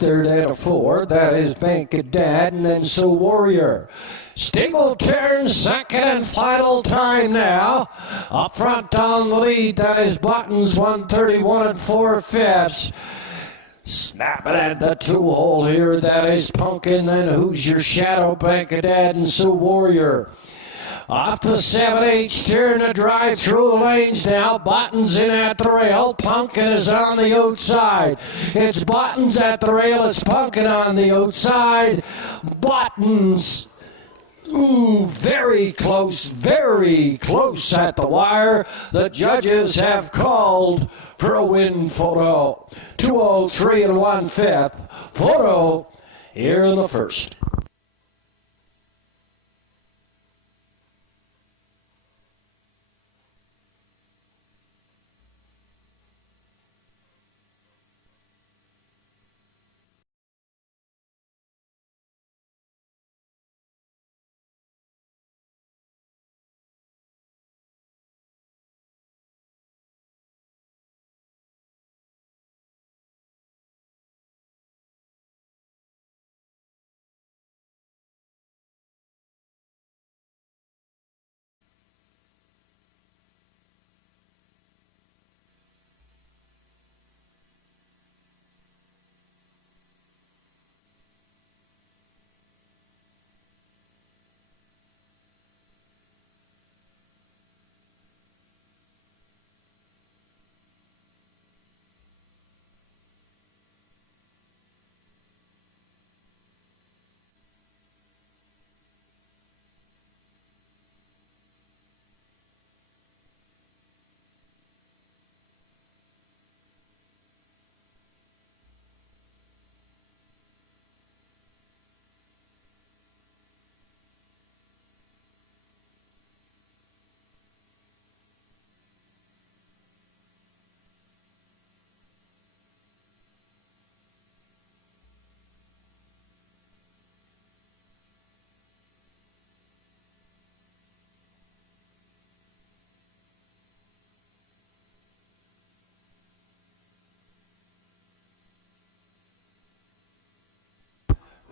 third at a 4. That is Bank of Dad, and then So Warrior. Stable turn, second and final time now. Up front down the lead, that is Buttons, 131 and 4/5. Snapping at the 2-hole here, that is Pumpkin, and Who's Your Shadow, Bank of Dad, and So Warrior. Off the 7/8 turn, a drive through the lanes now. Buttons in at the rail. Pumpkin is on the outside. It's Buttons at the rail. It's Pumpkin on the outside. Buttons. Ooh, very close at the wire. The judges have called for a win photo. 2:03 and 1/5. Photo here in the first.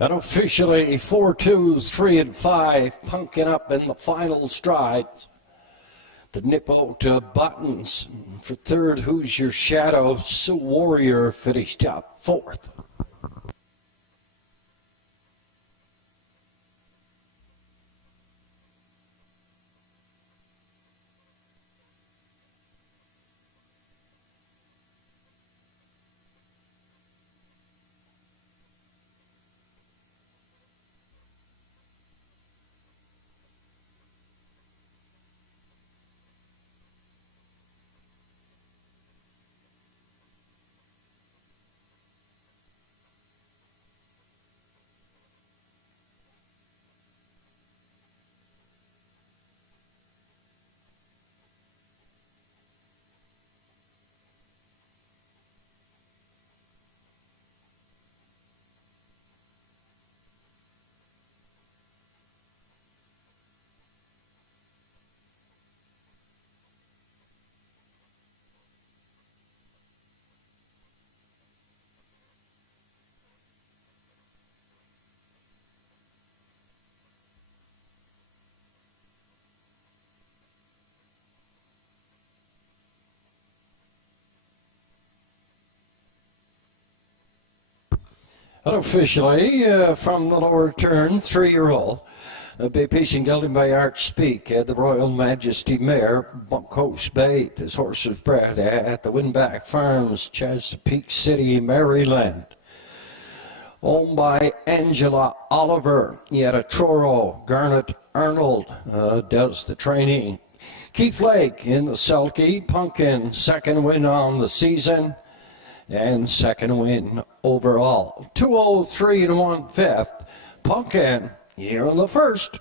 And officially 4, 2, 3, and 5, Pumpkin up in the final strides. The nippo to Buttons. For third, Who's Your Shadow? So Warrior finished up fourth. Unofficially, from the lower turn, 3-year-old, Bay Peace and Gelding by Arch Speak, the Royal Majesty Mare, Bunkhouse Bay. This horse is bred at the Windback Farms, Chesapeake City, Maryland. Owned by Angela Oliver. Yetta Troro, Garnet Arnold does the training. Keith Lake in the sulky. Pumpkin, second win on the season. And second win overall. 2:03 and 1/5. Pumpkin here in the first.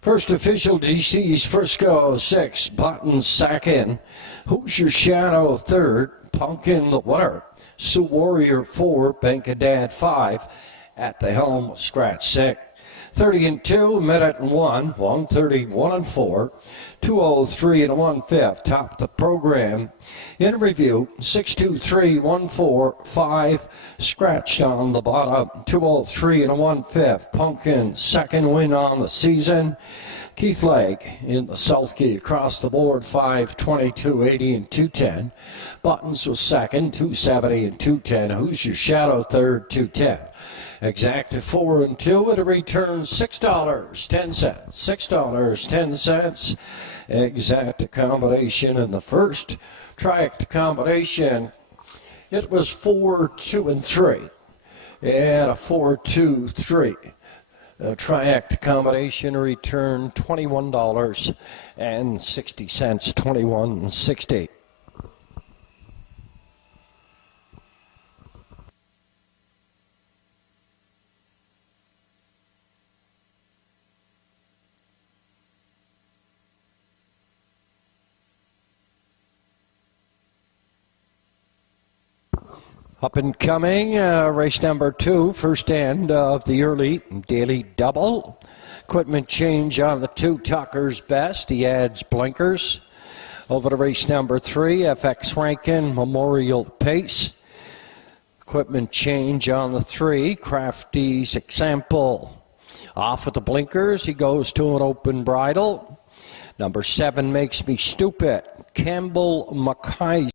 First official DC's Frisco 6, Buttons second. Who's Your Shadow third, Pumpkin the winner. Sioux Warrior 4, Bank of Dad 5. At the helm, Scratch 6. 30 and 2, minute and 1, 131 and 4, 203 and 1/5. Top the program. In review, 623, 145, scratched on the bottom, 203 and 1/5. Pumpkin, second win on the season. Keith Lake in the sulky across the board, 522, 80 and 210. Buttons was second, 270 and 210. Who's Your Shadow third, 210. Exacta 4 and 2 at a return $6.10. $6.10. Exacta combination in the first. Triact combination, it was 4, 2, and 3. And a 4, 2, 3. Triact combination return $21.60. $21.60. Up and coming, race number 2, first end of the early daily double. Equipment change on the 2, Tucker's best. He adds blinkers. Over to race number 3, FX Rankin Memorial Pace. Equipment change on the 3, Crafty's Example. Off with the blinkers, he goes to an open bridle. Number 7, Makes Me Stupid. Campbell Mackay.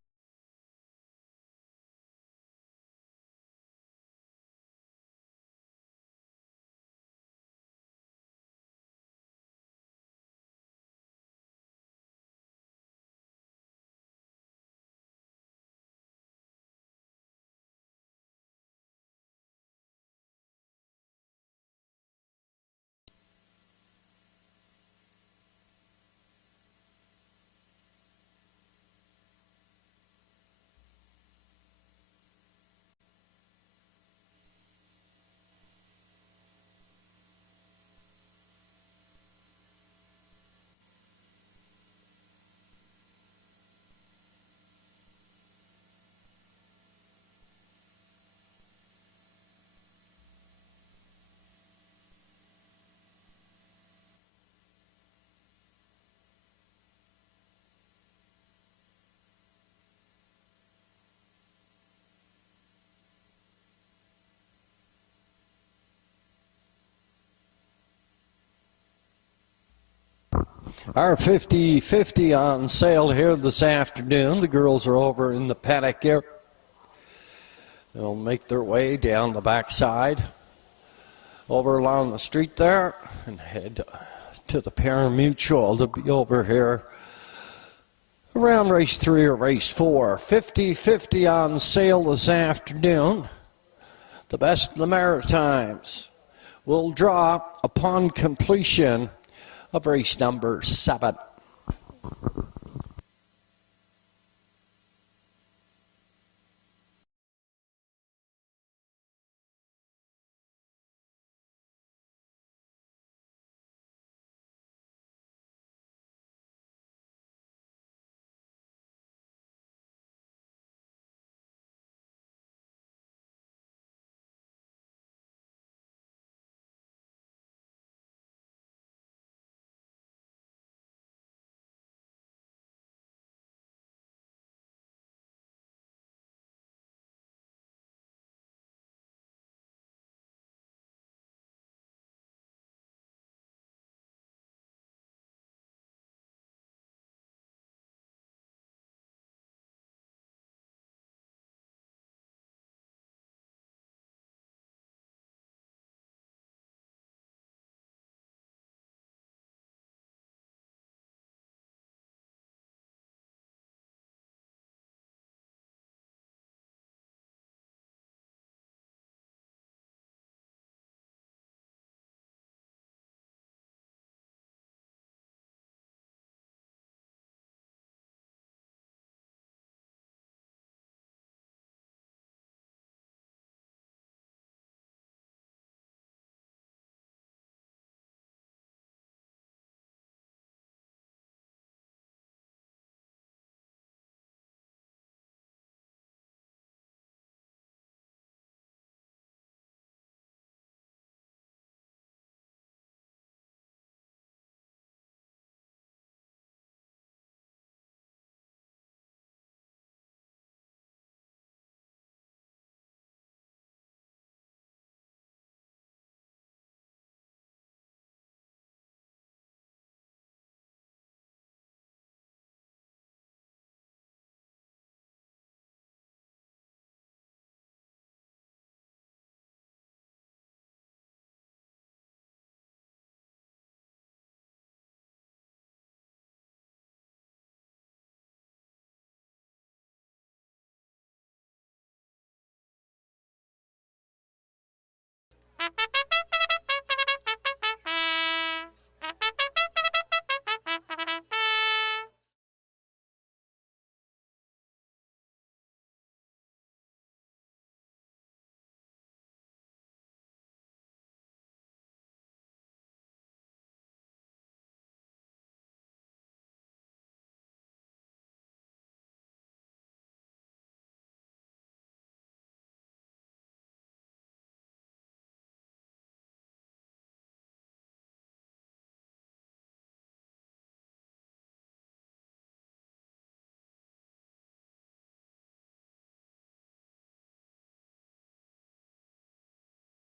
Our 50-50 on sale here this afternoon. The girls are over in the paddock area. They'll make their way down the backside, over along the street there, and head to the Parimutuel to be over here around race 3 or race 4. 50-50 on sale this afternoon. The best of the Maritimes will draw upon completion of race number 7.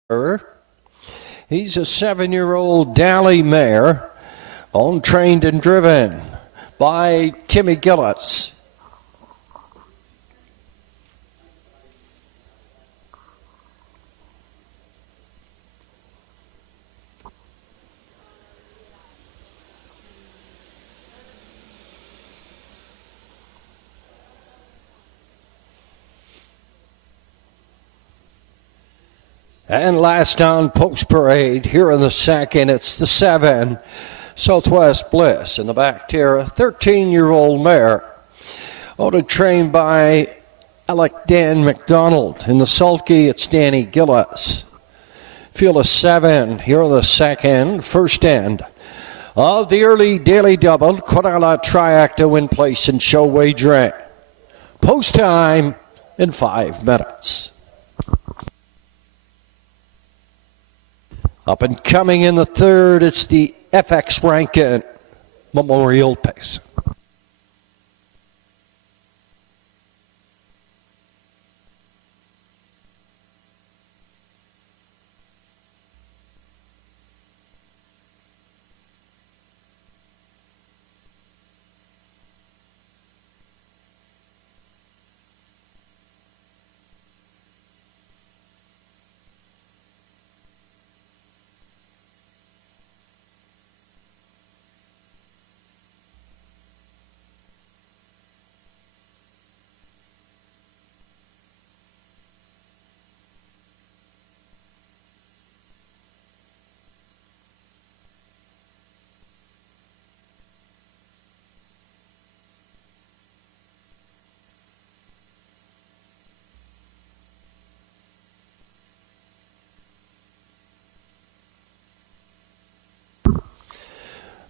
He's a 7-year-old Dally mare, owned, trained, and driven by Timmy Gillis. And last on Post Parade, here in the second, it's the 7, Southwest Bliss. In the back tier, a 13-year-old mare, owned and trained by Alec Dan McDonald. In the sulky, it's Danny Gillis. Field of 7, here in the second, first end of the early daily double, Corella Triac win place and show wagering. Post time in 5 minutes. Up and coming in the third, it's the FX Rankin Memorial Pace.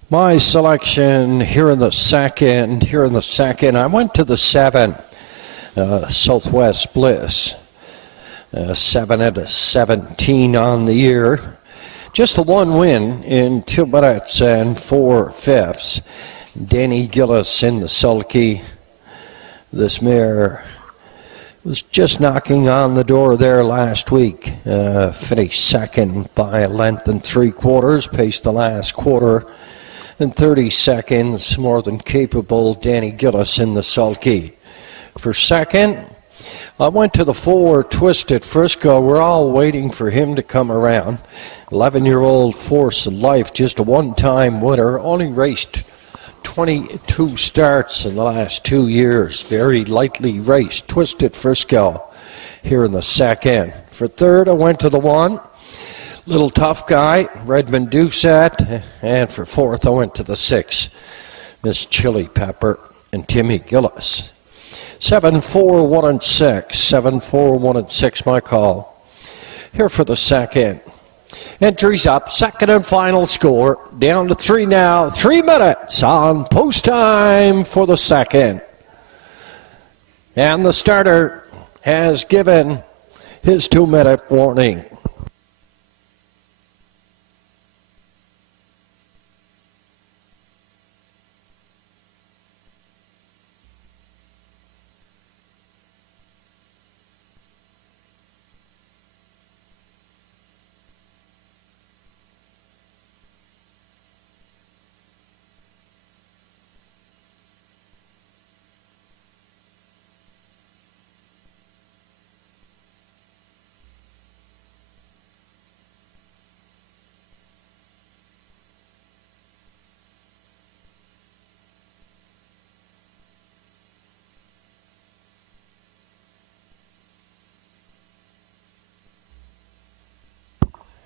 My selection here in the second, I went to the 7, Southwest Bliss. 7 out of 17 on the year. Just the one win in 2 minutes and 4/5. Danny Gillis in the sulky. This mare was just knocking on the door there last week. Finished second by a length and 3/4. Paced the last quarter in 30 seconds. More than capable Danny Gillis in the sulky. For second, I went to the 4, Twisted Frisco. We're all waiting for him to come around. 11-year-old Force of Life, just a one-time winner. Only raced 22 starts in the last 2 years. Very lightly raced. Twisted Frisco here in the second. For third, I went to the 1, Little Tough Guy, Redmond Doucette. And for fourth, I went to the 6, Miss Chili Pepper and Timmy Gillis. 7-4, 1 and 6. 7-4, 1 and 6, my call. Here for the second. Entries up, second and final score. Down to 3 now. 3 minutes on post time for the second. And the starter has given his 2-minute warning.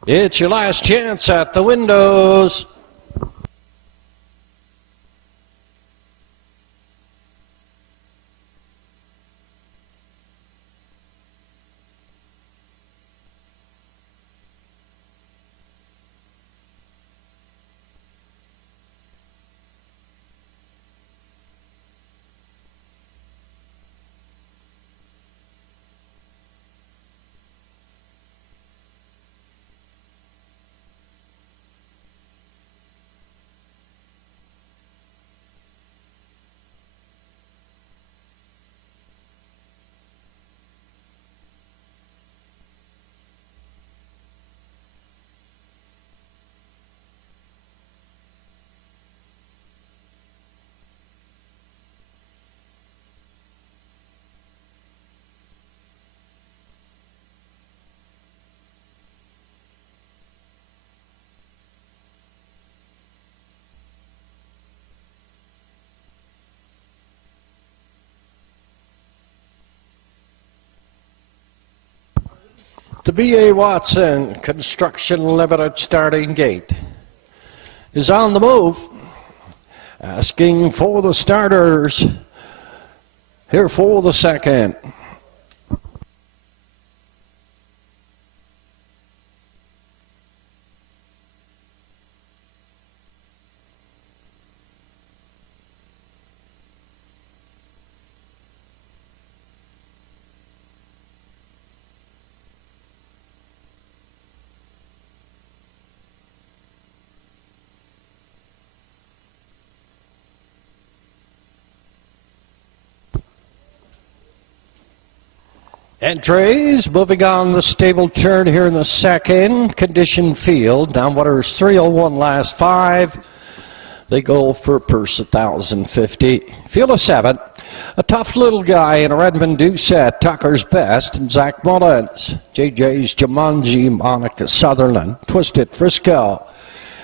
It's your last chance at the windows. The B.A. Watson Construction Limited starting gate is on the move, asking for the starters here for the second. Entries moving on the stable turn here in the second. Condition field. Downwaters 301 last 5. They go for a purse 1,050. Field of 7. A tough little guy in a Redmond Doucette. Tucker's Best and Zach Mullins. JJ's Jumanji, Monica Sutherland. Twisted Frisco.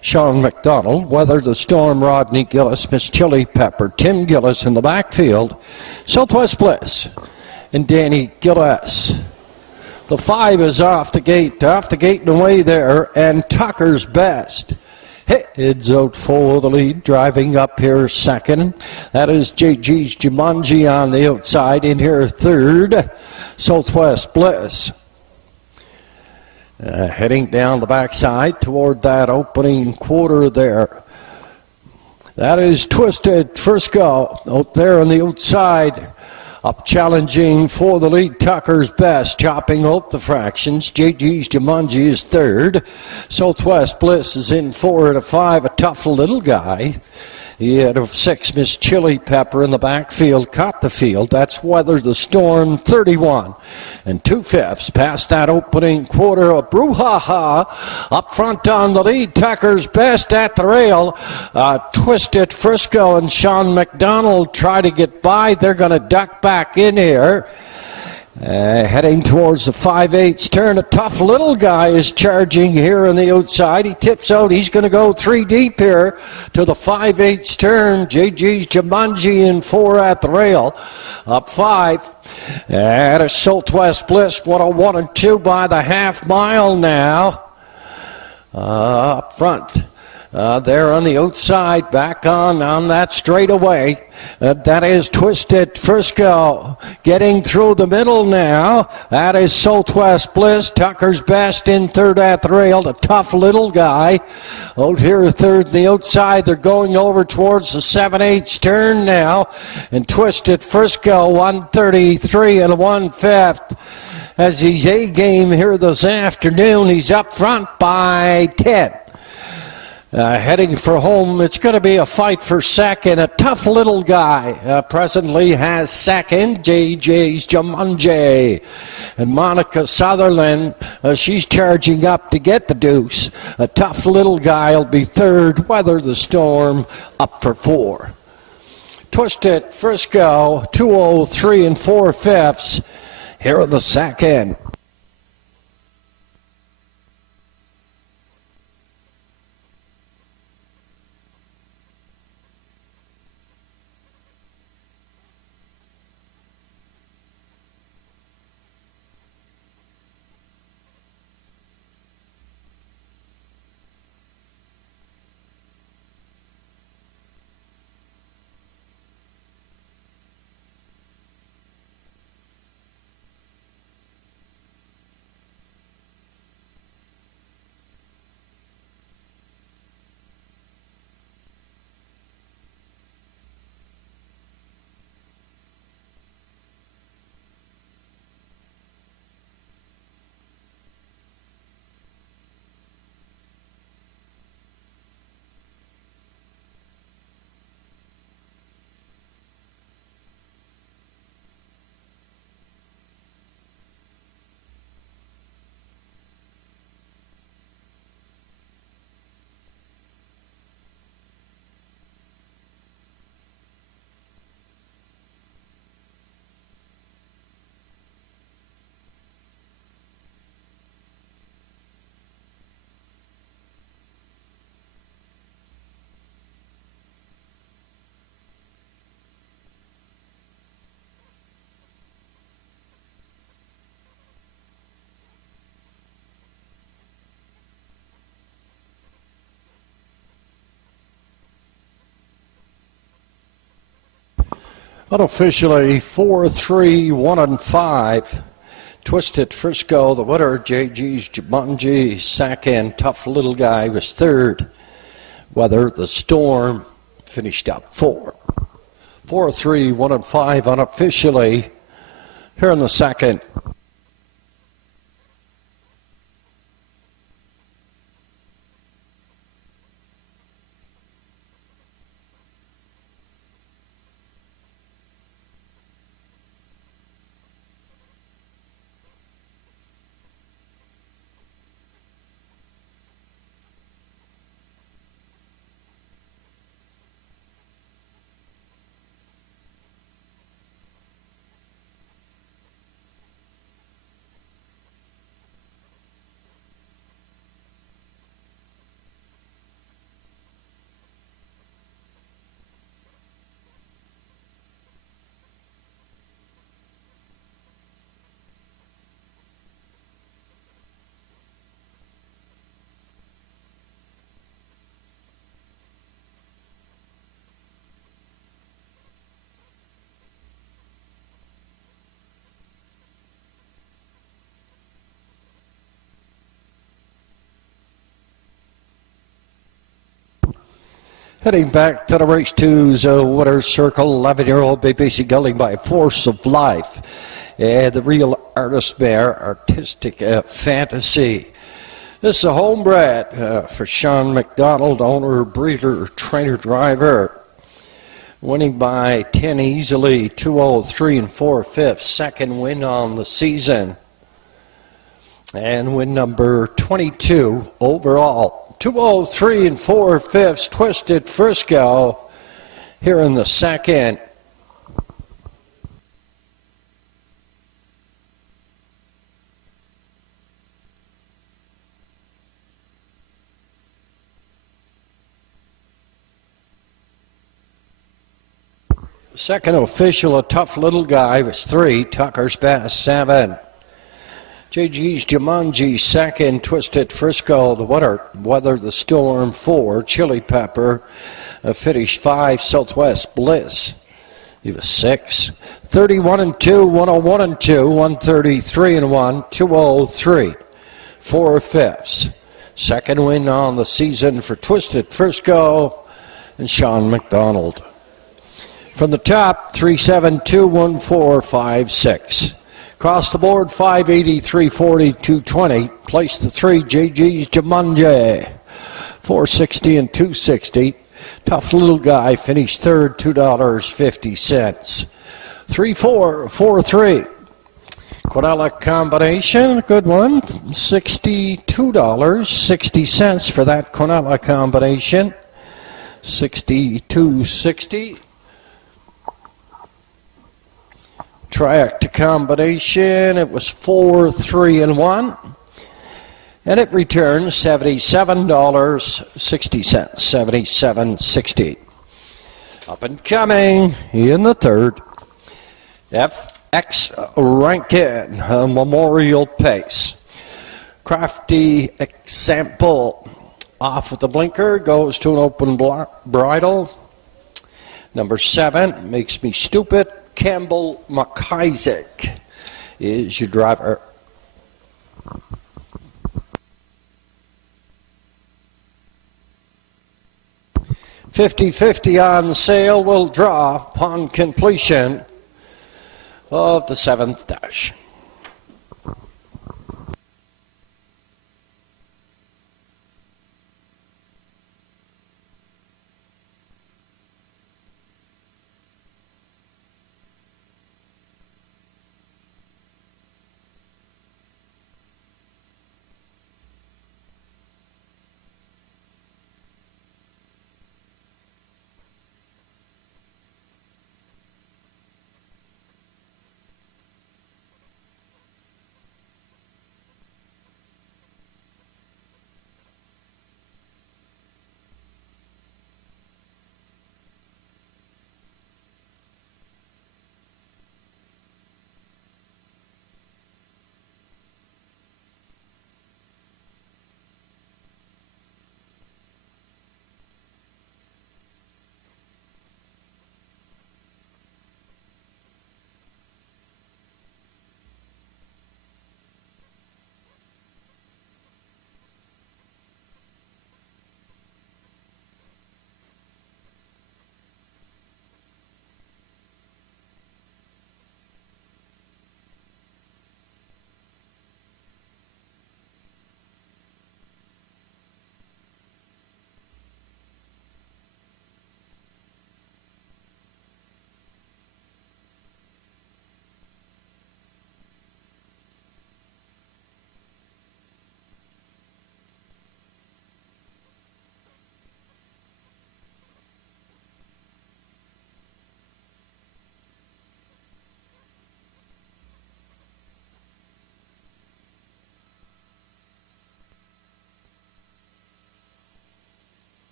Sean McDonald, Weather the Storm, Rodney Gillis, Miss Chili Pepper, Tim Gillis in the backfield. Southwest Bliss and Danny Gillis. The 5 is off the gate and away there, and Tucker's Best heads out for the lead, driving up here second. That is JG's Jumanji on the outside, in here third, Southwest Bliss. Heading down the backside toward that opening quarter there. That is Twisted Frisco out there on the outside. Up challenging for the lead, Tucker's Best, chopping out the fractions. JG's Jumanji is third. Southwest Bliss is in 4 out of 5, a tough little guy. He had a 6, Miss Chili Pepper in the backfield, caught the field. That's Weather the Storm, 31 and 2/5. Past that opening quarter, a brouhaha. Up front on the lead, Tucker's Best at the rail. Twisted Frisco and Sean McDonald try to get by. They're going to duck back in here. Heading towards the 5/8 turn, a tough little guy is charging here on the outside. He tips out. He's going to go 3 deep here to the 5/8 turn. JG's Jumanji in 4 at the rail. Up 5. At a Southwest Bliss, 101 and 2 by the half mile now. Up front. There on the outside, back on that straightaway. That is Twisted Frisco getting through the middle now. That is Southwest Bliss. Tucker's Best in third at the rail. The tough little guy out here third on the outside. They're going over towards the 7/8 turn now. And Twisted Frisco 133 and 1/5. As he's A game here this afternoon, he's up front by 10. Heading for home, it's going to be a fight for second. A tough little guy presently has second, JJ's Jumanji. And Monica Sutherland, she's charging up to get the deuce. A tough little guy will be third, Weather the Storm, up for 4. Twisted Frisco, 203 and 4/5 here in the second. Unofficially 4-3, 1 and 5. Twisted Frisco, the winner. JG's Jumanji, second. Tough Little Guy was third. Weather the Storm finished up 4-3, 1 and 5 unofficially here in the second. Heading back to the race two's winner's circle, 11-year-old BBC Gulling by Force of Life. And the real artist mare, Artistic Fantasy. This is a homebred for Sean McDonald, owner, breeder, trainer, driver. Winning by 10 easily, 203 and 4/5. Second win on the season. And win number 22 overall. 203 and 4/5, Twisted Frisco here in the second. Second official, a Tough Little Guy, was 3. Tucker's Bass, 7. JG's Jumanji, second. Twisted Frisco, the winner. Weather the Storm, 4. Chili Pepper finished 5. Southwest Bliss, he was 6. 31 and 2, 101 and 2, 133 and 1, 203, 4/5. Second win on the season for Twisted Frisco and Sean McDonald. From the top, 372, 1456. Across the board, 580, 340, 220. Place the 3, JG's Jumanji, 460 and 260. Tough Little Guy finished third, $2.50. 3-4, 4-3. Quinella combination, good one. $62.60 for that Quinella combination. 62.60. Tracked combination, it was 4, 3, and 1. And it returned $77.60, $77.60. Up and coming in the third, FX Rankin Memorial Pace. Crafty Example off with the blinker, goes to an open bridle. Number 7, Makes Me Stupid. Campbell McIsaac is your driver. $50.50 on sale will draw upon completion of the 7th dash.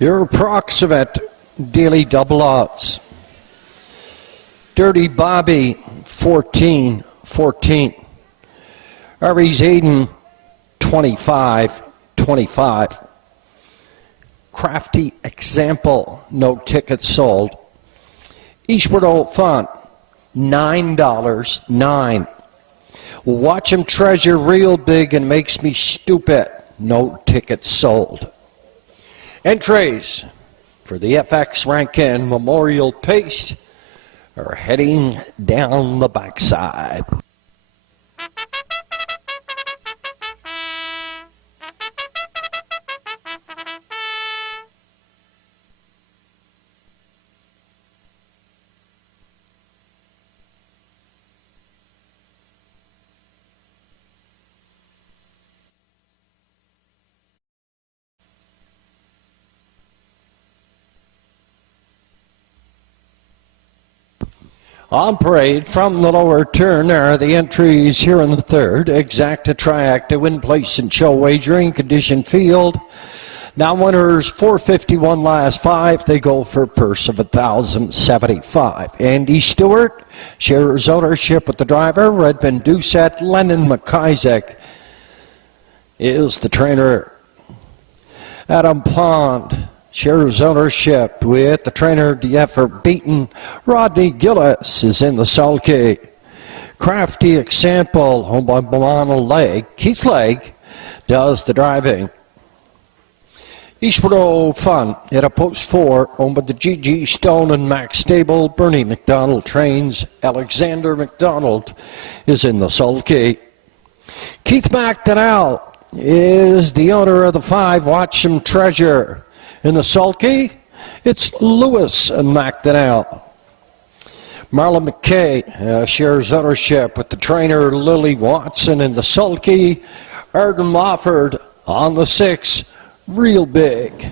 Your approximate daily double odds. Dirty Bobby, 14-14. Aries Aiden, 25-25. Crafty Example, no tickets sold. Eastward Old Font, $9, 9. Watch 'em treasure real big and makes me stupid, no tickets sold. Entries for the FX Rankin Memorial Pace are heading down the backside. On parade from the lower turn are the entries here in the third. Exacta, Triacta, win place and show wagering, condition field. Now winners 451 last 5. They go for a purse of $1,075. Andy Stewart shares ownership with the driver. Redmond Doucette. Lennon McIsaac is the trainer. Adam Pond shares ownership with the trainer, the effort beaten. Rodney Gillis is in the sulky. Crafty Example, owned by Milano Legg. Keith Legg does the driving. Eastward Old Fun at a post 4, owned by the G.G. Stone and Max Stable. Bernie McDonald trains. Alexander McDonald is in the sulky. Keith McDonnell is the owner of the 5. Watch him treasure. In the sulky, it's Lewis and McDonnell. Marlon McKay shares ownership with the trainer Lily Watson in the sulky. Arden Mofford on the 6, real big.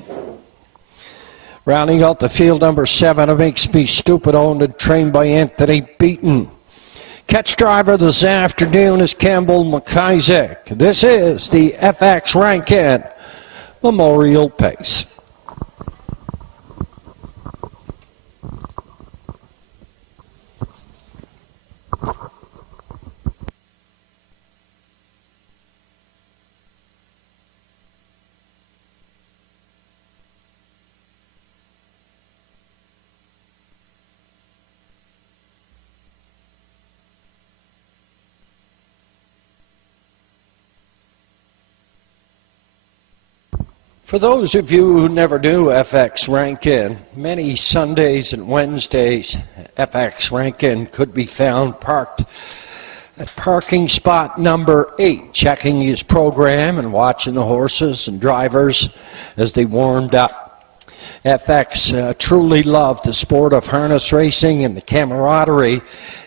Rounding out the field, number 7, It Makes Me Stupid, owned and trained by Anthony Beaton. Catch driver this afternoon is Campbell McIsaac. This is the FX Rankin Memorial Pace. For those of you who never knew FX Rankin, many Sundays and Wednesdays, FX Rankin could be found parked at parking spot number 8, checking his program and watching the horses and drivers as they warmed up. FX truly loved the sport of harness racing and the camaraderie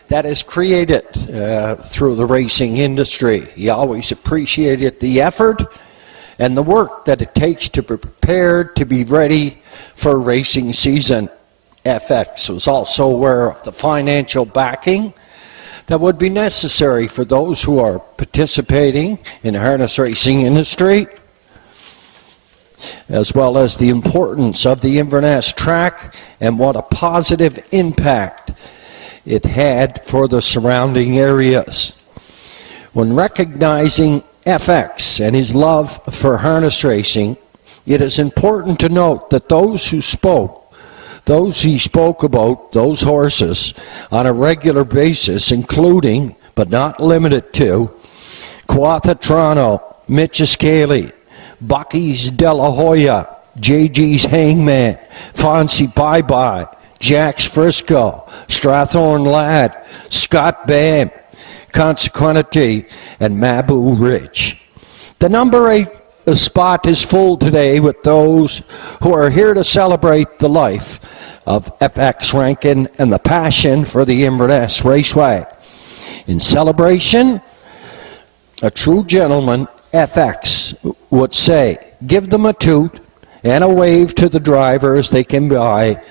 that is created through the racing industry. He always appreciated the effort and the work that it takes to be prepared to be ready for a racing season. FX was also aware of the financial backing that would be necessary for those who are participating in the harness racing industry, as well as the importance of the Inverness track and what a positive impact it had for the surrounding areas. When recognizing FX and his love for harness racing, it is important to note that those he spoke about, those horses, on a regular basis, including, but not limited to, Quathatrano, Mitch Scaly, Bucky's De La Hoya, JG's Hangman, Fonzie Bye-Bye, Jax Frisco, Strathorn Lad, Scott Bam, Consequentity, and Mabu Ridge. The number 8 spot is full today with those who are here to celebrate the life of FX Rankin and the passion for the Inverness Raceway. In celebration, a true gentleman, FX would say, give them a toot and a wave to the drivers they can buy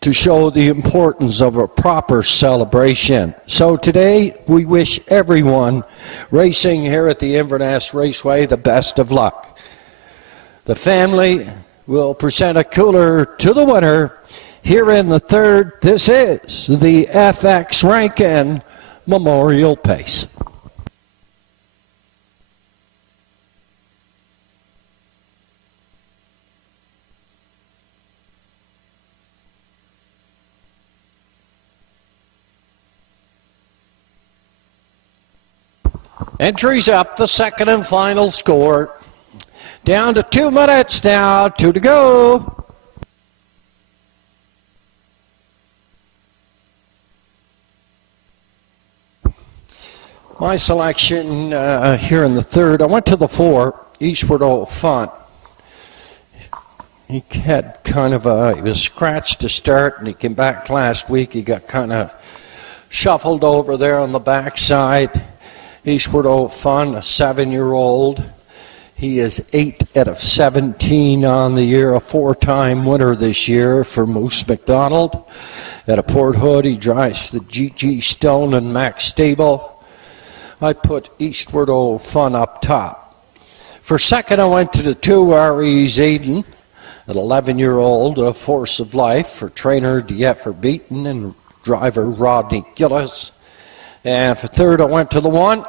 to show the importance of a proper celebration. So today, we wish everyone racing here at the Inverness Raceway the best of luck. The family, will present a cooler to the winner. Here in the third, this is the FX Rankin Memorial Pace. Entries up, the second and final score. Down to 2 minutes now, 2 to go. My selection here in the third, I went to the 4, Eastward Old Fun. He had kind of he was scratched to start, and he came back last week. He got kind of shuffled over there on the backside. Eastward Old Fun, a 7-year-old. He is 8 out of 17 on the year, a 4-time winner this year for Moose McDonald. At a Port Hood, he drives the G.G. Stone and Max Stable. I put Eastward Old Fun up top. For second, I went to the 2, R.E. Zayden, an 11-year-old, a force of life for trainer Dieffer Beaton and driver Rodney Gillis. And for third, I went to the 1,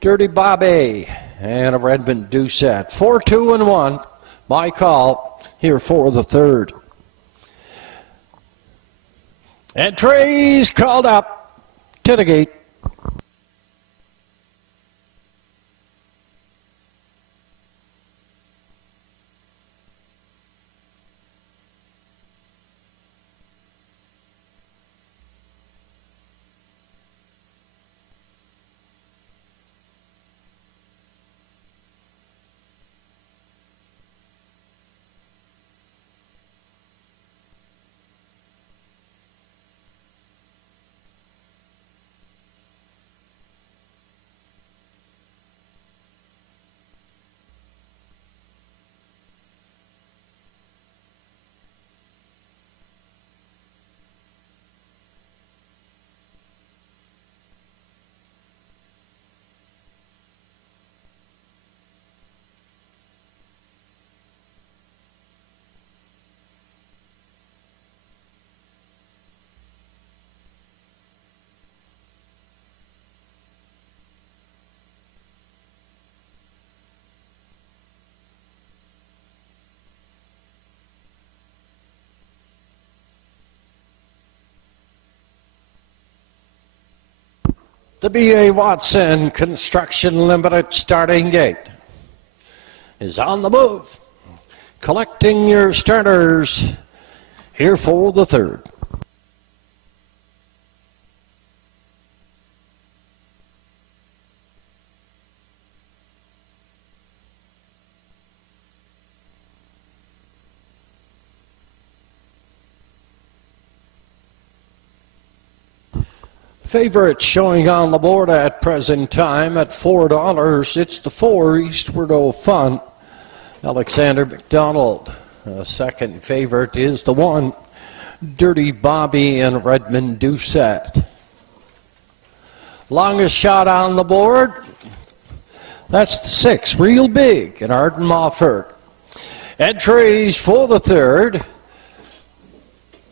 Dirty Bobby, and a Redmond Doucette. 4, 2, and 1. My call here for the third. Entries called up to the gate. The B.A. Watson Construction Limited starting gate is on the move. Collecting your starters here for the third. Favorite showing on the board at present time at $4. It's the 4, Eastward Old Fun, Alexander McDonald. Second favorite is the 1, Dirty Bobby and Redmond Doucette. Longest shot on the board, that's the 6, Real Big, and Arden Mofford. Entries for the third.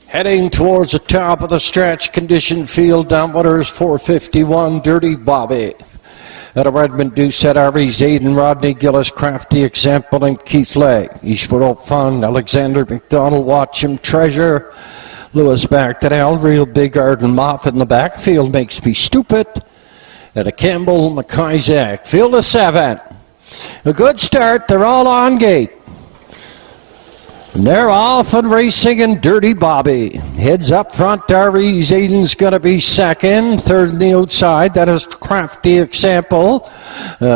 Heading towards the top of the stretch, condition field, downwinners 451, Dirty Bobby. At a Redmond Doucette, R.E. Zayden, Rodney Gillis, Crafty Example, and Keith Lay. Eastward Old Fun, Alexander McDonald, Watch Him Treasure. Lewis back to Al, Real Big, Arden Moffat in the backfield, Makes Me Stupid. At a Campbell, McIsaac, field of 7. A good start, they're all on gate. And they're off and racing, and Dirty Bobby heads up front. R.E. Zayden's going to be second. Third on the outside, that is Crafty Example.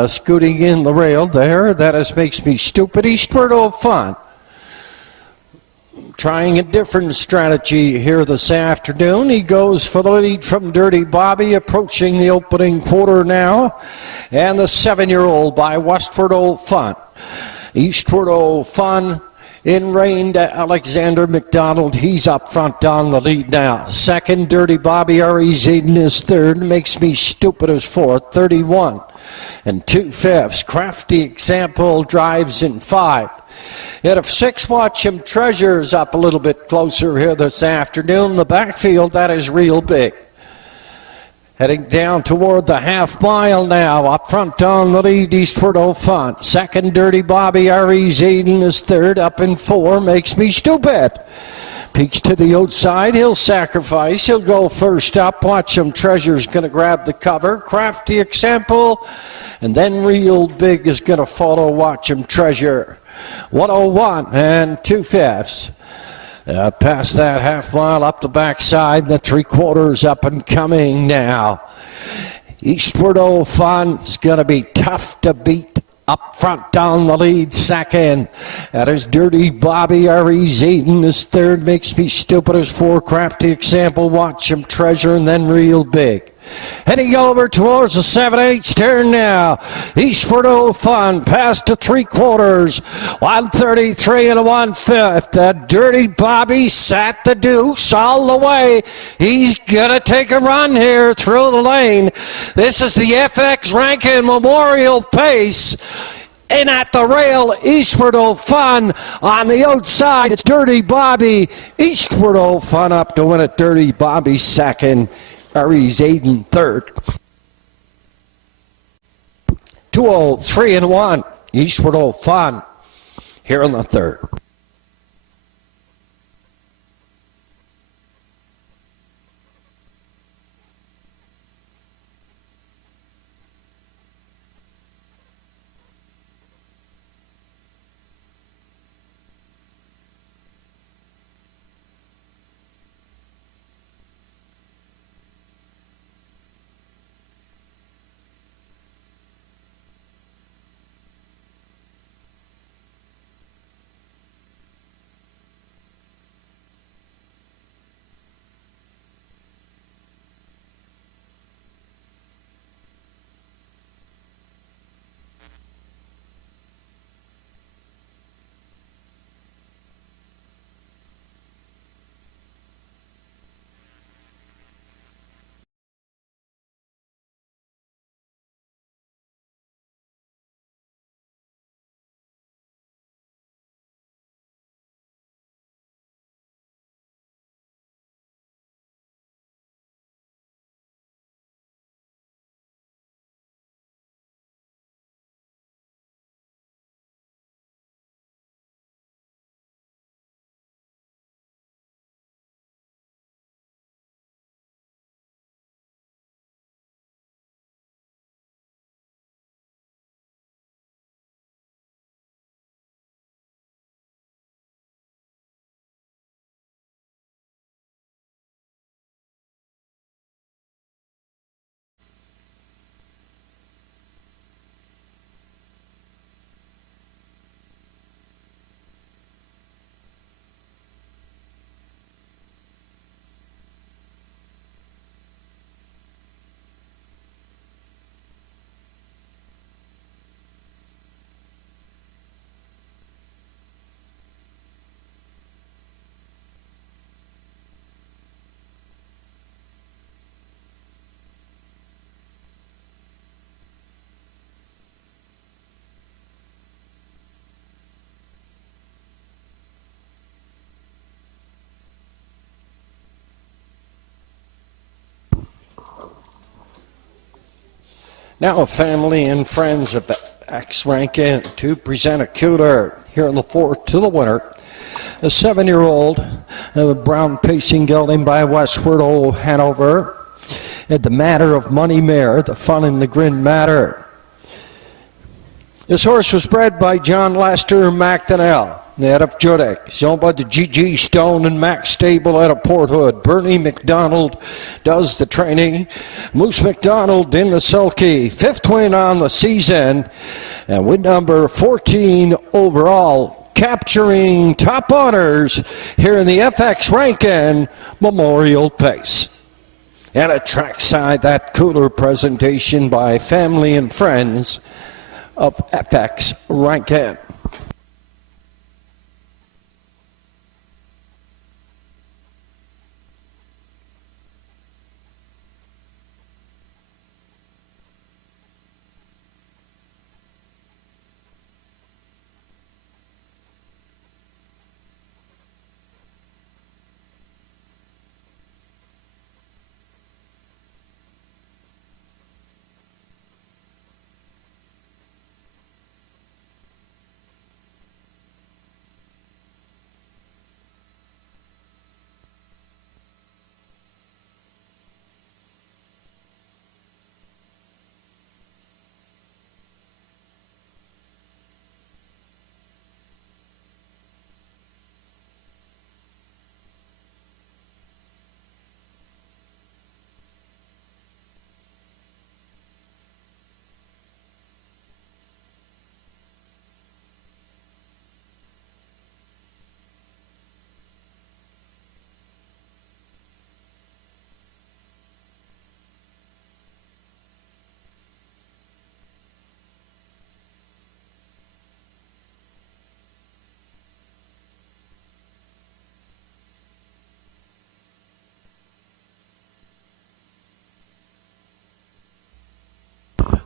Scooting in the rail there, that is Makes Me Stupid. Eastward Old Fun. Trying a different strategy here this afternoon. He goes for the lead from Dirty Bobby, approaching the opening quarter now. And the 7-year-old by Westward Old Fun. Eastward Old Fun in rein to Alexander McDonald. He's up front on the lead now. Second, Dirty Bobby. R.E. Zayden is third. Makes Me Stupid is fourth, 31 and 2/5. Crafty Example drives in 5. Head of 6, Watch 'em Treasures up a little bit closer here this afternoon. The backfield, that is real big. Heading down toward the half mile now. Up front on the lead, Eastward O'Font. Second, Dirty Bobby. Ari's aiding is third. Up in 4, Makes Me Stupid. Peeks to the outside. He'll sacrifice. He'll go first up. Watch 'em Treasure's going to grab the cover. Crafty Example. And then Real Big is going to follow Watch 'em Treasure. 101 and 2/5. Past that half mile up the backside, the 3/4 up and coming now. Eastward O'Font is going to be tough to beat. Up front down the lead, second. That is Dirty Bobby. R.E. Zayden is third. Makes Me Stupid is 4. Crafty Example, Watch 'em Treasure, and then Real Big. Heading over towards the 7/8 turn now. Eastward O'Font past the 3/4. 133 and 1/5. That Dirty Bobby sat the deuce all the way. He's going to take a run here through the lane. This is the FX Rankin Memorial Pace. In at the rail, Eastward O'Font. On the outside, it's Dirty Bobby. Eastward O'Font up to win it. Dirty Bobby second. Ari's Aiden third. 203 and 1. Eastward O'Font here in the third. Now family and friends of X Rankin to present a cooler here in the fourth to the winner. A 7-year-old brown pacing gelding by Westward Old Hanover. At the Matter of Money Mare, the Fun and the Grin Matter. This horse was bred by John Lester McDonnell. Out of Judick. He's owned by the G.G. Stone and Mac Stable out of Port Hood. Bernie McDonald does the training. Moose McDonald in the sulky. 5th win on the season. And win number 14 overall. Capturing top honors here in the FX Rankin Memorial Pace. And at trackside, that cooler presentation by family and friends of FX Rankin.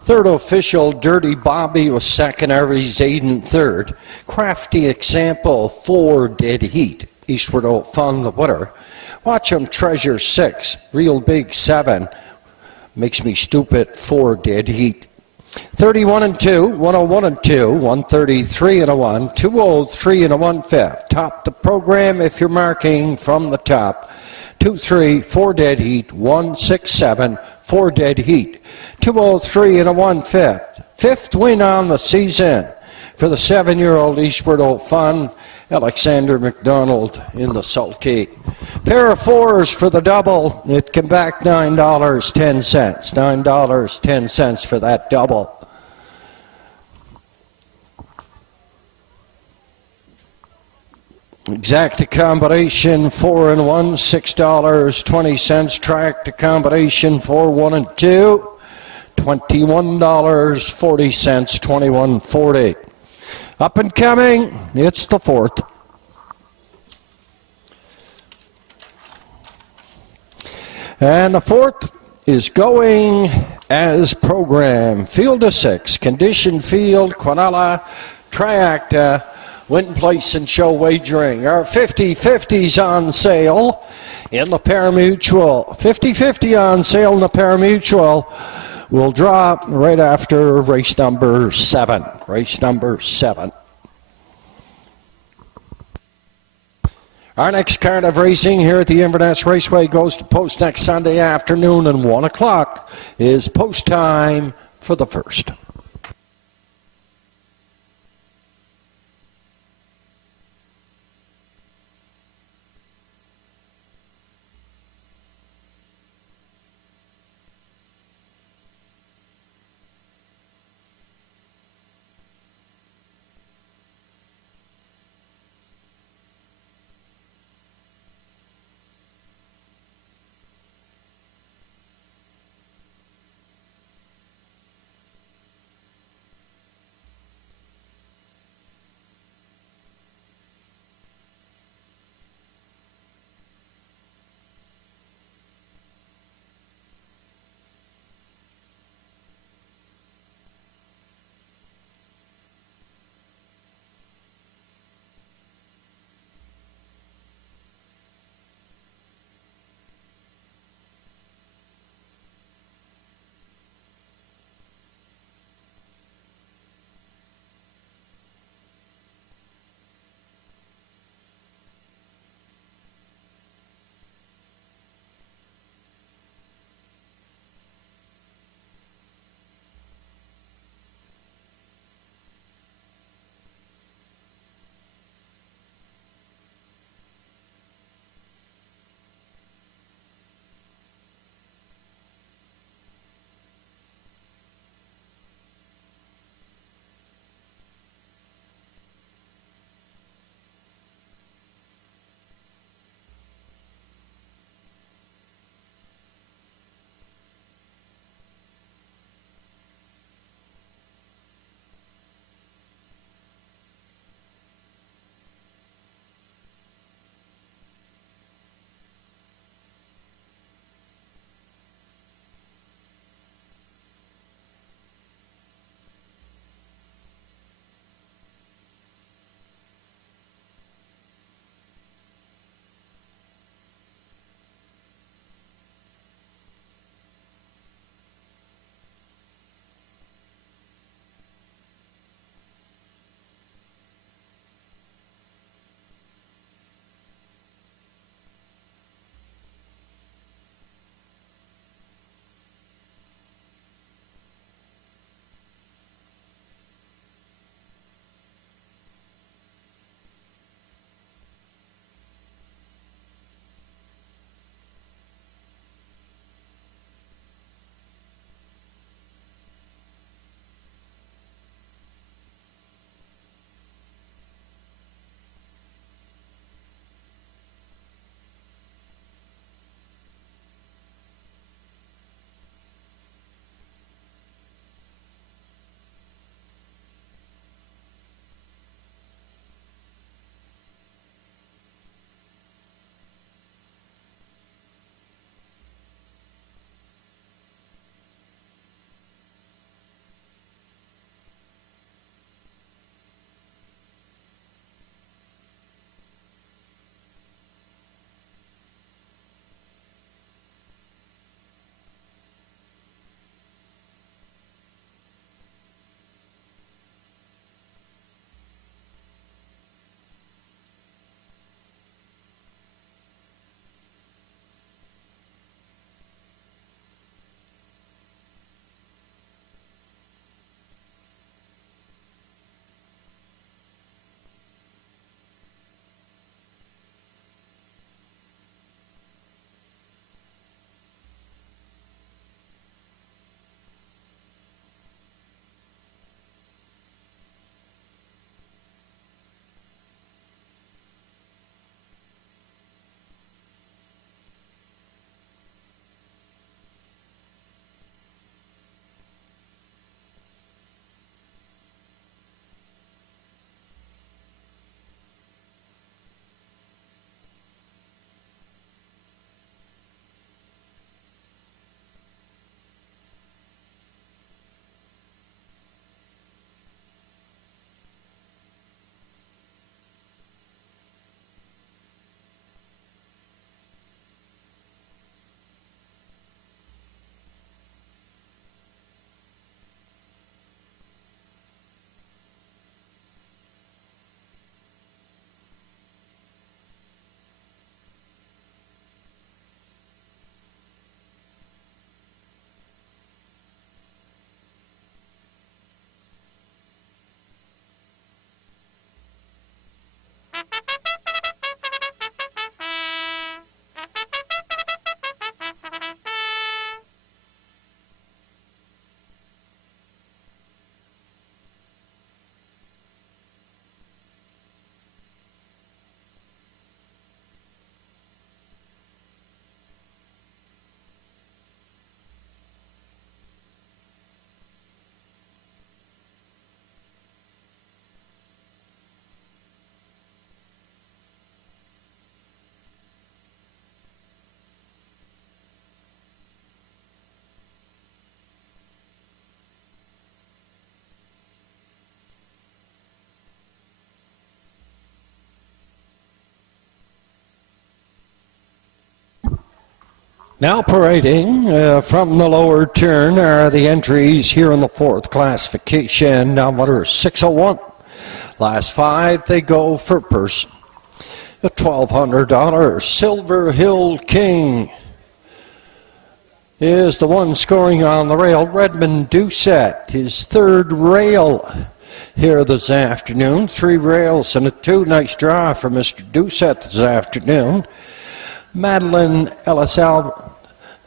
Third official, Dirty Bobby was second. Harvey's 8 and third. Crafty Example, 4 Dead Heat. Eastward Old Fun, the winner. Watch 'em Treasure, 6. Real Big, 7. Makes Me Stupid, 4 Dead Heat. 31 and 2, 101 and 2, 133 and a 1, 203 and a 1/5. Top the program if you're marking from the top. 2-3, 4 Dead Heat, 1-6-7, 4 Dead Heat. 203 and a 1/5. Fifth win on the season for the 7-year-old Eastward Old Fun, Alexander McDonald in the sulky. Pair of 4s for the double. It came back $9.10. $9.10 for that double. Exacta combination 4 and 1, $6.20. Track to combination 4, 1 and 2, $21.40, $21.40. Up and coming, it's the 4th. And the 4th is going as programmed. Field of 6, condition field, Quinella, Triacta, win, place, and show wagering. Our 50/50s on sale in the pari-mutuel. 50/50 on sale in the pari-mutuel. Will drop right after race number 7. Race number 7. Our next card of racing here at the Inverness Raceway goes to post next Sunday afternoon, and 1 o'clock is post time for the first. Now parading from the lower turn are the entries here in the fourth classification. Number 601. Last five, they go for purse. A $1,200 Silver Hill King is the one scoring on the rail. Redmond Doucette, his third rail here this afternoon. 3 rails and a 2. Nice draw for Mr. Doucette this afternoon. Madeline Ellis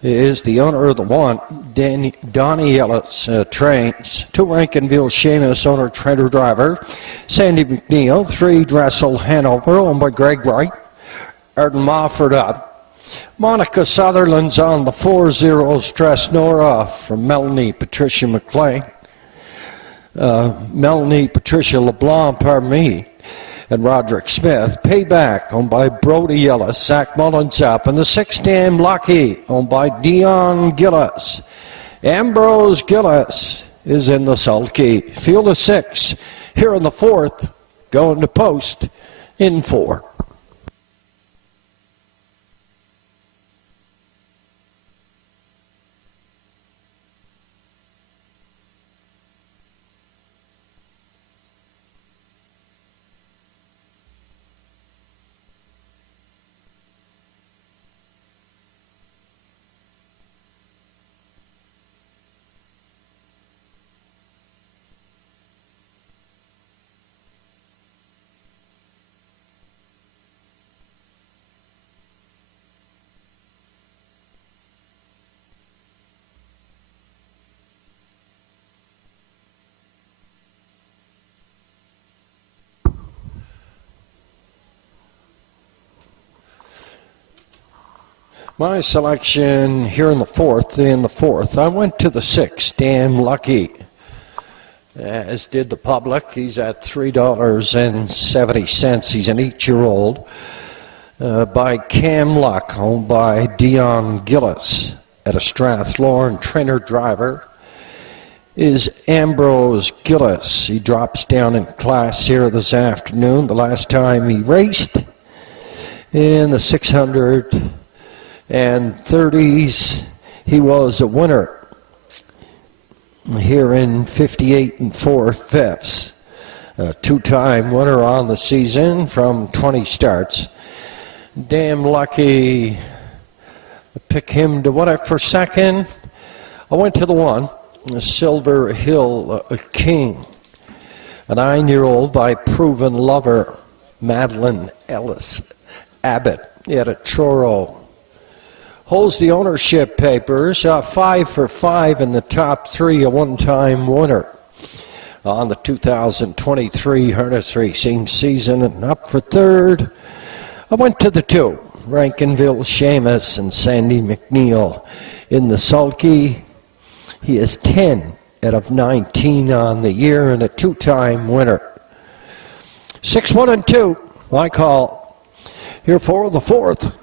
is the owner of the one. Donnie Ellis trains. 2 Rankinville Seamus, owner, trainer, driver. Sandy McNeil. 3 Dressel Hanover, owned by Greg Wright. Arden Mofford up. Monica Sutherland's on the 4-0 Stress Nora from Melanie Patricia McLean. Melanie Patricia LeBlanc, pardon me. And Roderick Smith. Payback, owned by Brody Ellis. Zach Mullins up. And the 6 Damn Lucky, owned by Dion Gillis. Ambrose Gillis is in the sulky. Field of 6 here in the fourth. Going to post in 4. My selection here in the fourth, I went to the 6, Damn Lucky, as did the public. He's at $3.70. He's an 8-year-old by Cam Luck, owned by Dion Gillis at a Strathlorn. Trainer driver is Ambrose Gillis. He drops down in class here this afternoon. The last time he raced in the 600 and 30s, he was a winner here in 58 4/5. A 2-time winner on the season from 20 starts. Damn Lucky, pick him to what for second. I went to the 1, the Silver Hill King, a 9-year-old by Proven Lover, Madeline Ellis Abbott. He had a Choro. Holds the ownership papers, 5 for 5 in the top 3, a 1-time winner on the 2023 harness racing season. And up for third, I went to the 2, Rankinville Seamus and Sandy McNeil in the sulky. He is 10 out of 19 on the year and a 2-time winner. 6, 1, and 2, my call here for the fourth.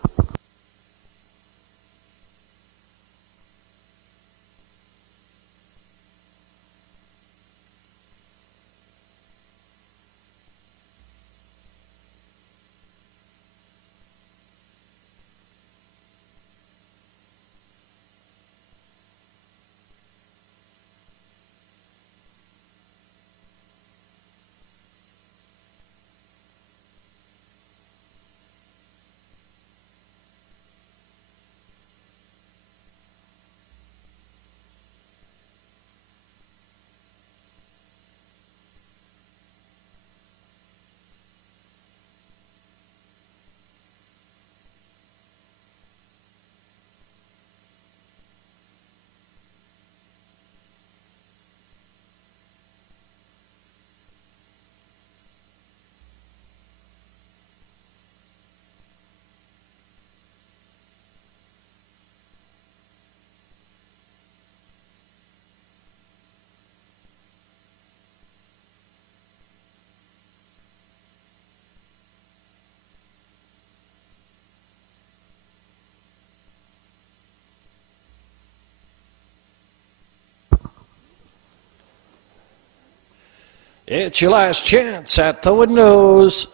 It's your last chance at the windows.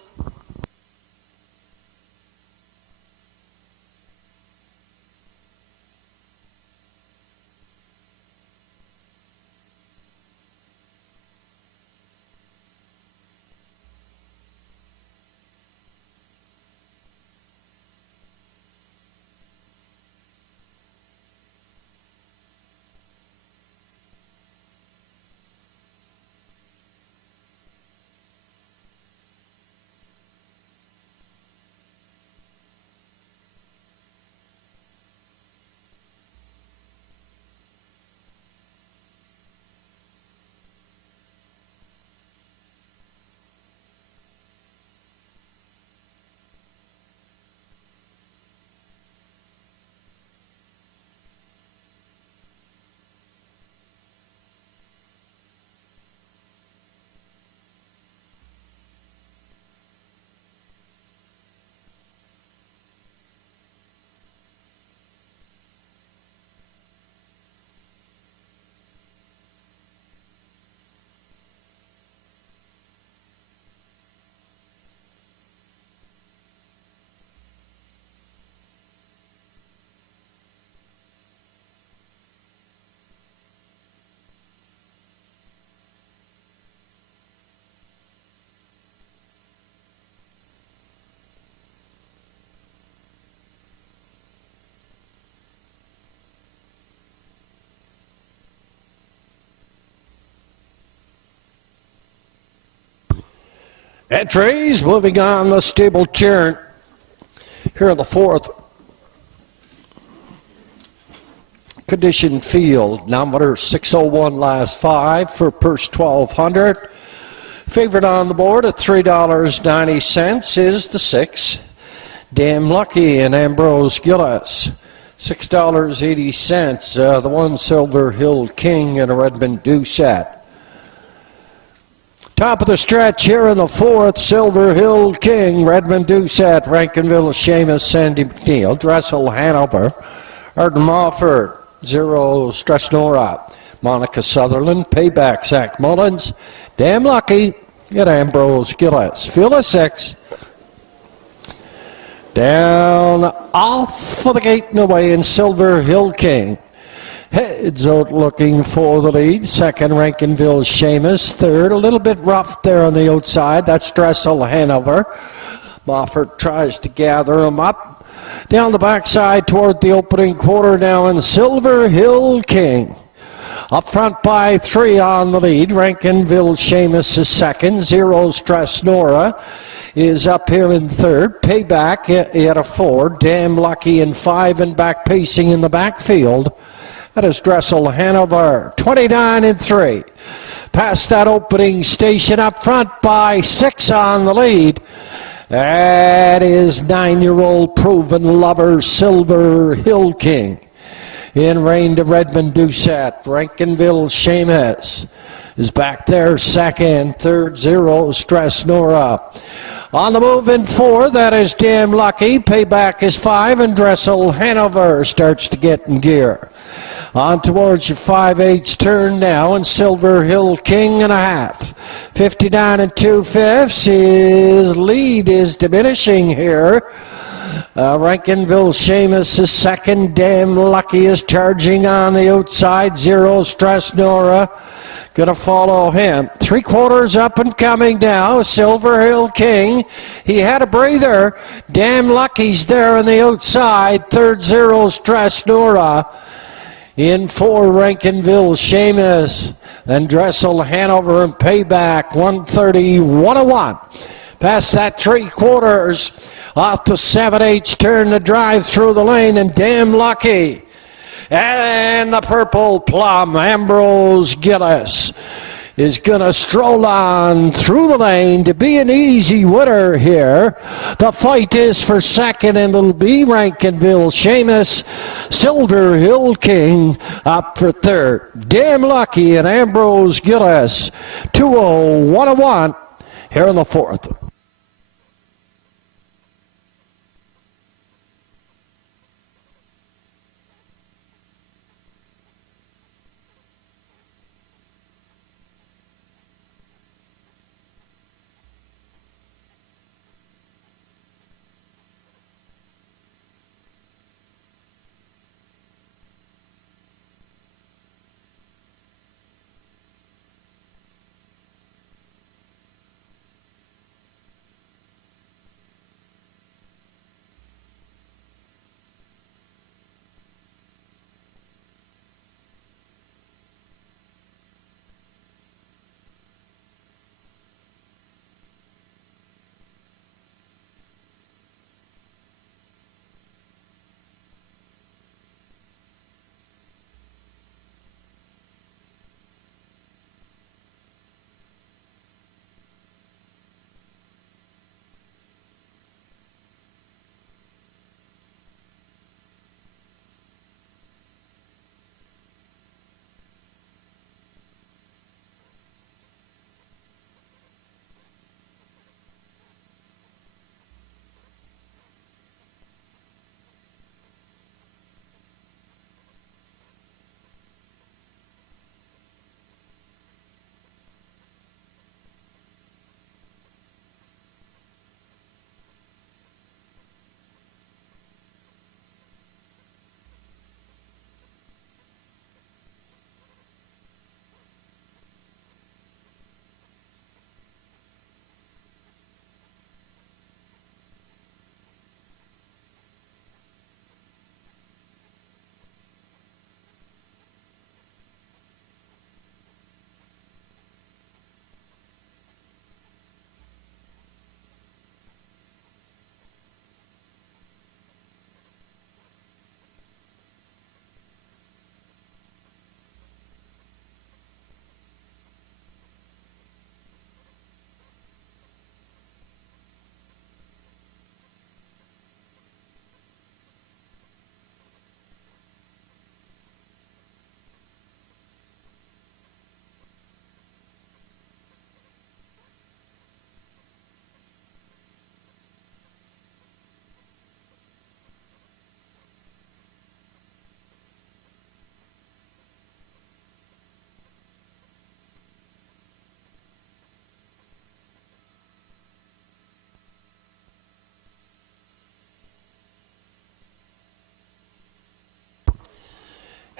Entries moving on the stable turn here in the fourth. Condition field, number 601 last 5 for purse 1200. Favorite on the board at $3.90 is the 6. Damn Lucky and Ambrose Gillis. $6.80. The 1 Silver Hill King and a Redmond Doucette. Top of the stretch here in the fourth, Silver Hill King, Redmond Doucette, Rankinville, Seamus, Sandy McNeil, Dressel, Hanover, Arden Mofford, 0 Stresnora, Monica Sutherland, Payback, Zach Mullins, Damn Lucky, and Ambrose Gillis. Field of 6. Down off for the gate and away in Silver Hill King. Heads out looking for the lead. Second, Rankinville Seamus. Third, a little bit rough there on the outside. That's Dressel Hanover. Mofford tries to gather him up. Down the backside toward the opening quarter now in Silver Hill King. Up front by 3 on the lead. Rankinville Seamus is second. 0 Stresnora is up here in third. Payback at a 4. Damn Lucky in 5 and back pacing in the backfield. That is Dressel Hanover, 29 and 3. Past that opening station up front by 6 on the lead. That is 9-year-old proven lover Silver Hill King. In rein to Redmond Doucette. Rankinville Seamus is back there second. Third, 0 Stresnora. On the move in 4, that is Damn Lucky. Payback is 5 and Dressel Hanover starts to get in gear. On towards your 5/8 turn now, and Silver Hill King and a half. 59 2/5. His lead is diminishing here. Rankinville Seamus is second. Damn Lucky is charging on the outside. 0 Stresnora gonna follow him. 3/4 up and coming now. Silver Hill King. He had a breather. Damn Lucky's there on the outside. Third, 0 Stresnora. In 4, Rankinville Seamus. Then Dressel Hanover and Payback. 130, 101. Past that 3/4. Off the 7/8 turn to drive through the lane, and Damn Lucky. And the Purple Plum, Ambrose Gillis, is going to stroll on through the lane to be an easy winner here. The fight is for second, and it'll be Rankinville Seamus. Silver Hill King up for third. Damn Lucky and Ambrose Gillis. 2-0, 1-1 here in the fourth.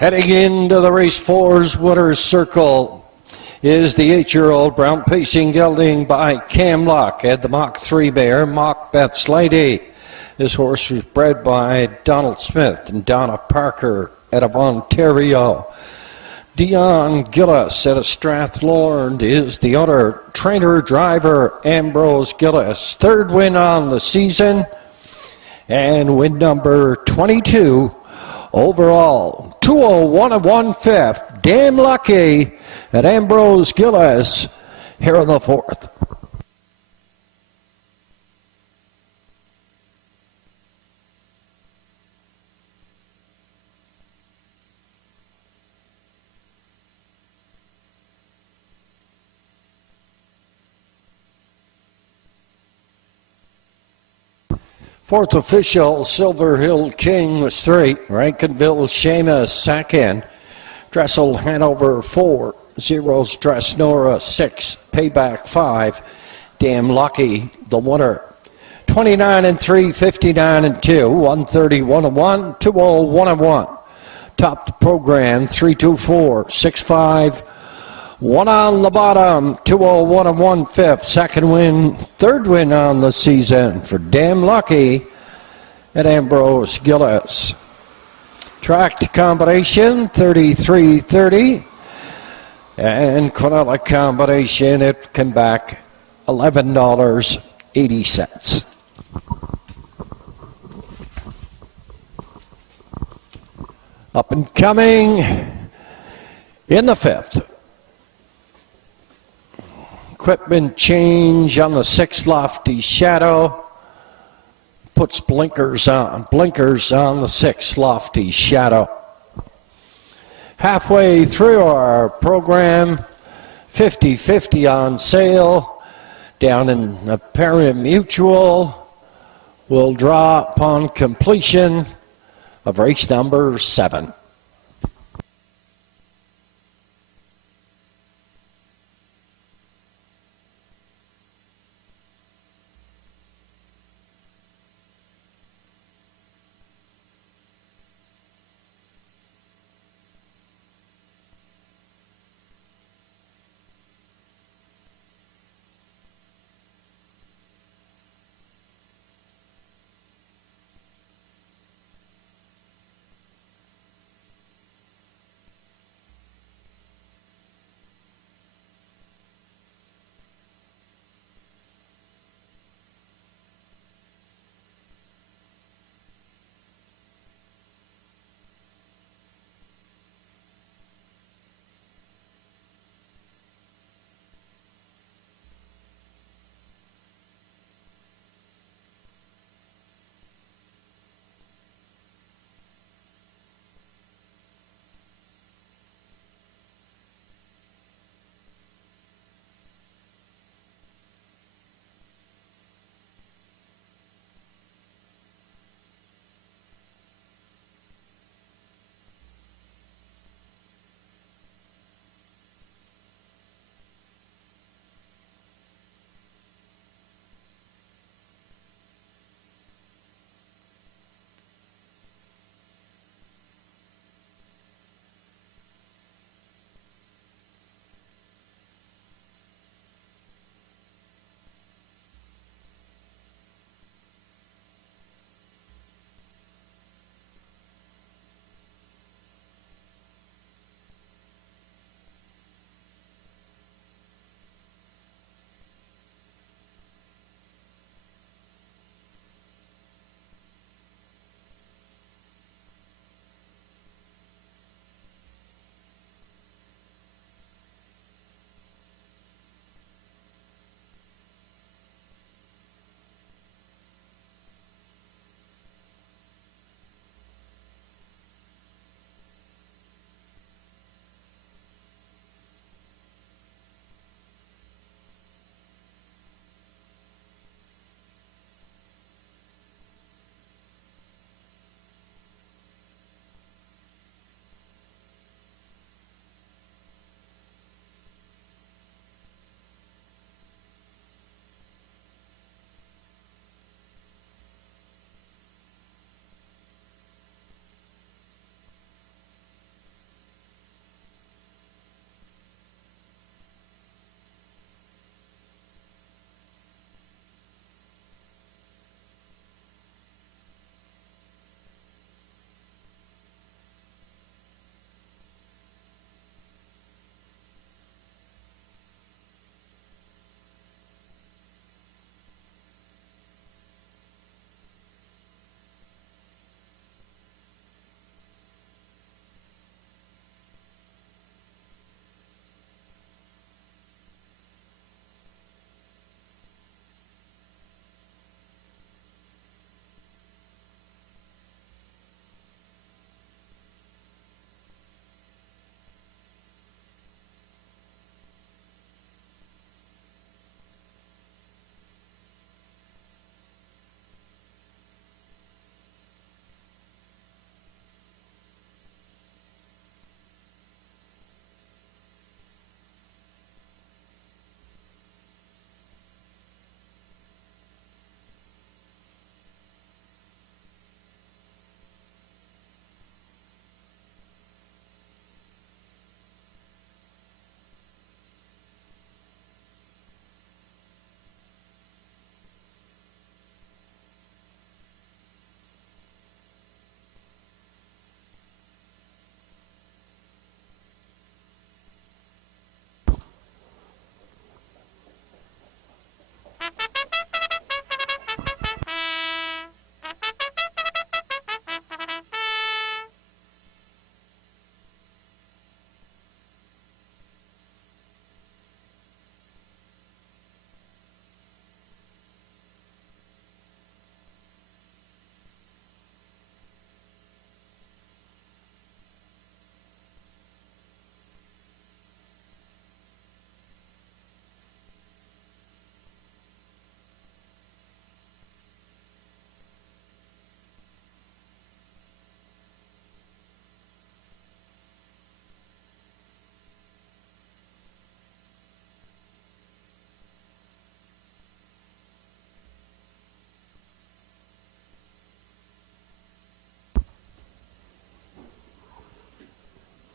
Heading into the race 4's winner's circle is the 8-year-old Brown Pacing gelding by Cam Luck at the Mach 3 mare, Mach Betts Lady. This horse was bred by Donald Smith and Donna Parker out of Ontario. Dion Gillis out of Strathlorn is the other trainer driver, Ambrose Gillis. Third win on the season and win number 22 overall. 201 and 1/5. Damn Lucky at Ambrose Gillis here in the 4th. Fourth official, Silver Hill King was 3. Rankinville Shema second. Dressel Hanover 4. Zeros Dress Nora 6. Payback 5. Damn Lucky the winner. 29 and 3, 59 and 2, 131 and 1, 201 and 1. Top the program 324, 65. 1 on the bottom, 201 and 1/5. Second win, third win on the season for Damn Lucky at Ambrose Gillis. Tracked combination 33-30. And Quinella combination, it came back $11.80. Up and coming in the 5th. Equipment change on the 6th Lofty Shadow. Puts blinkers on the 6th Lofty Shadow. Halfway through our program, 50-50 on sale. Down in the Pari Mutual, will draw upon completion of race number 7.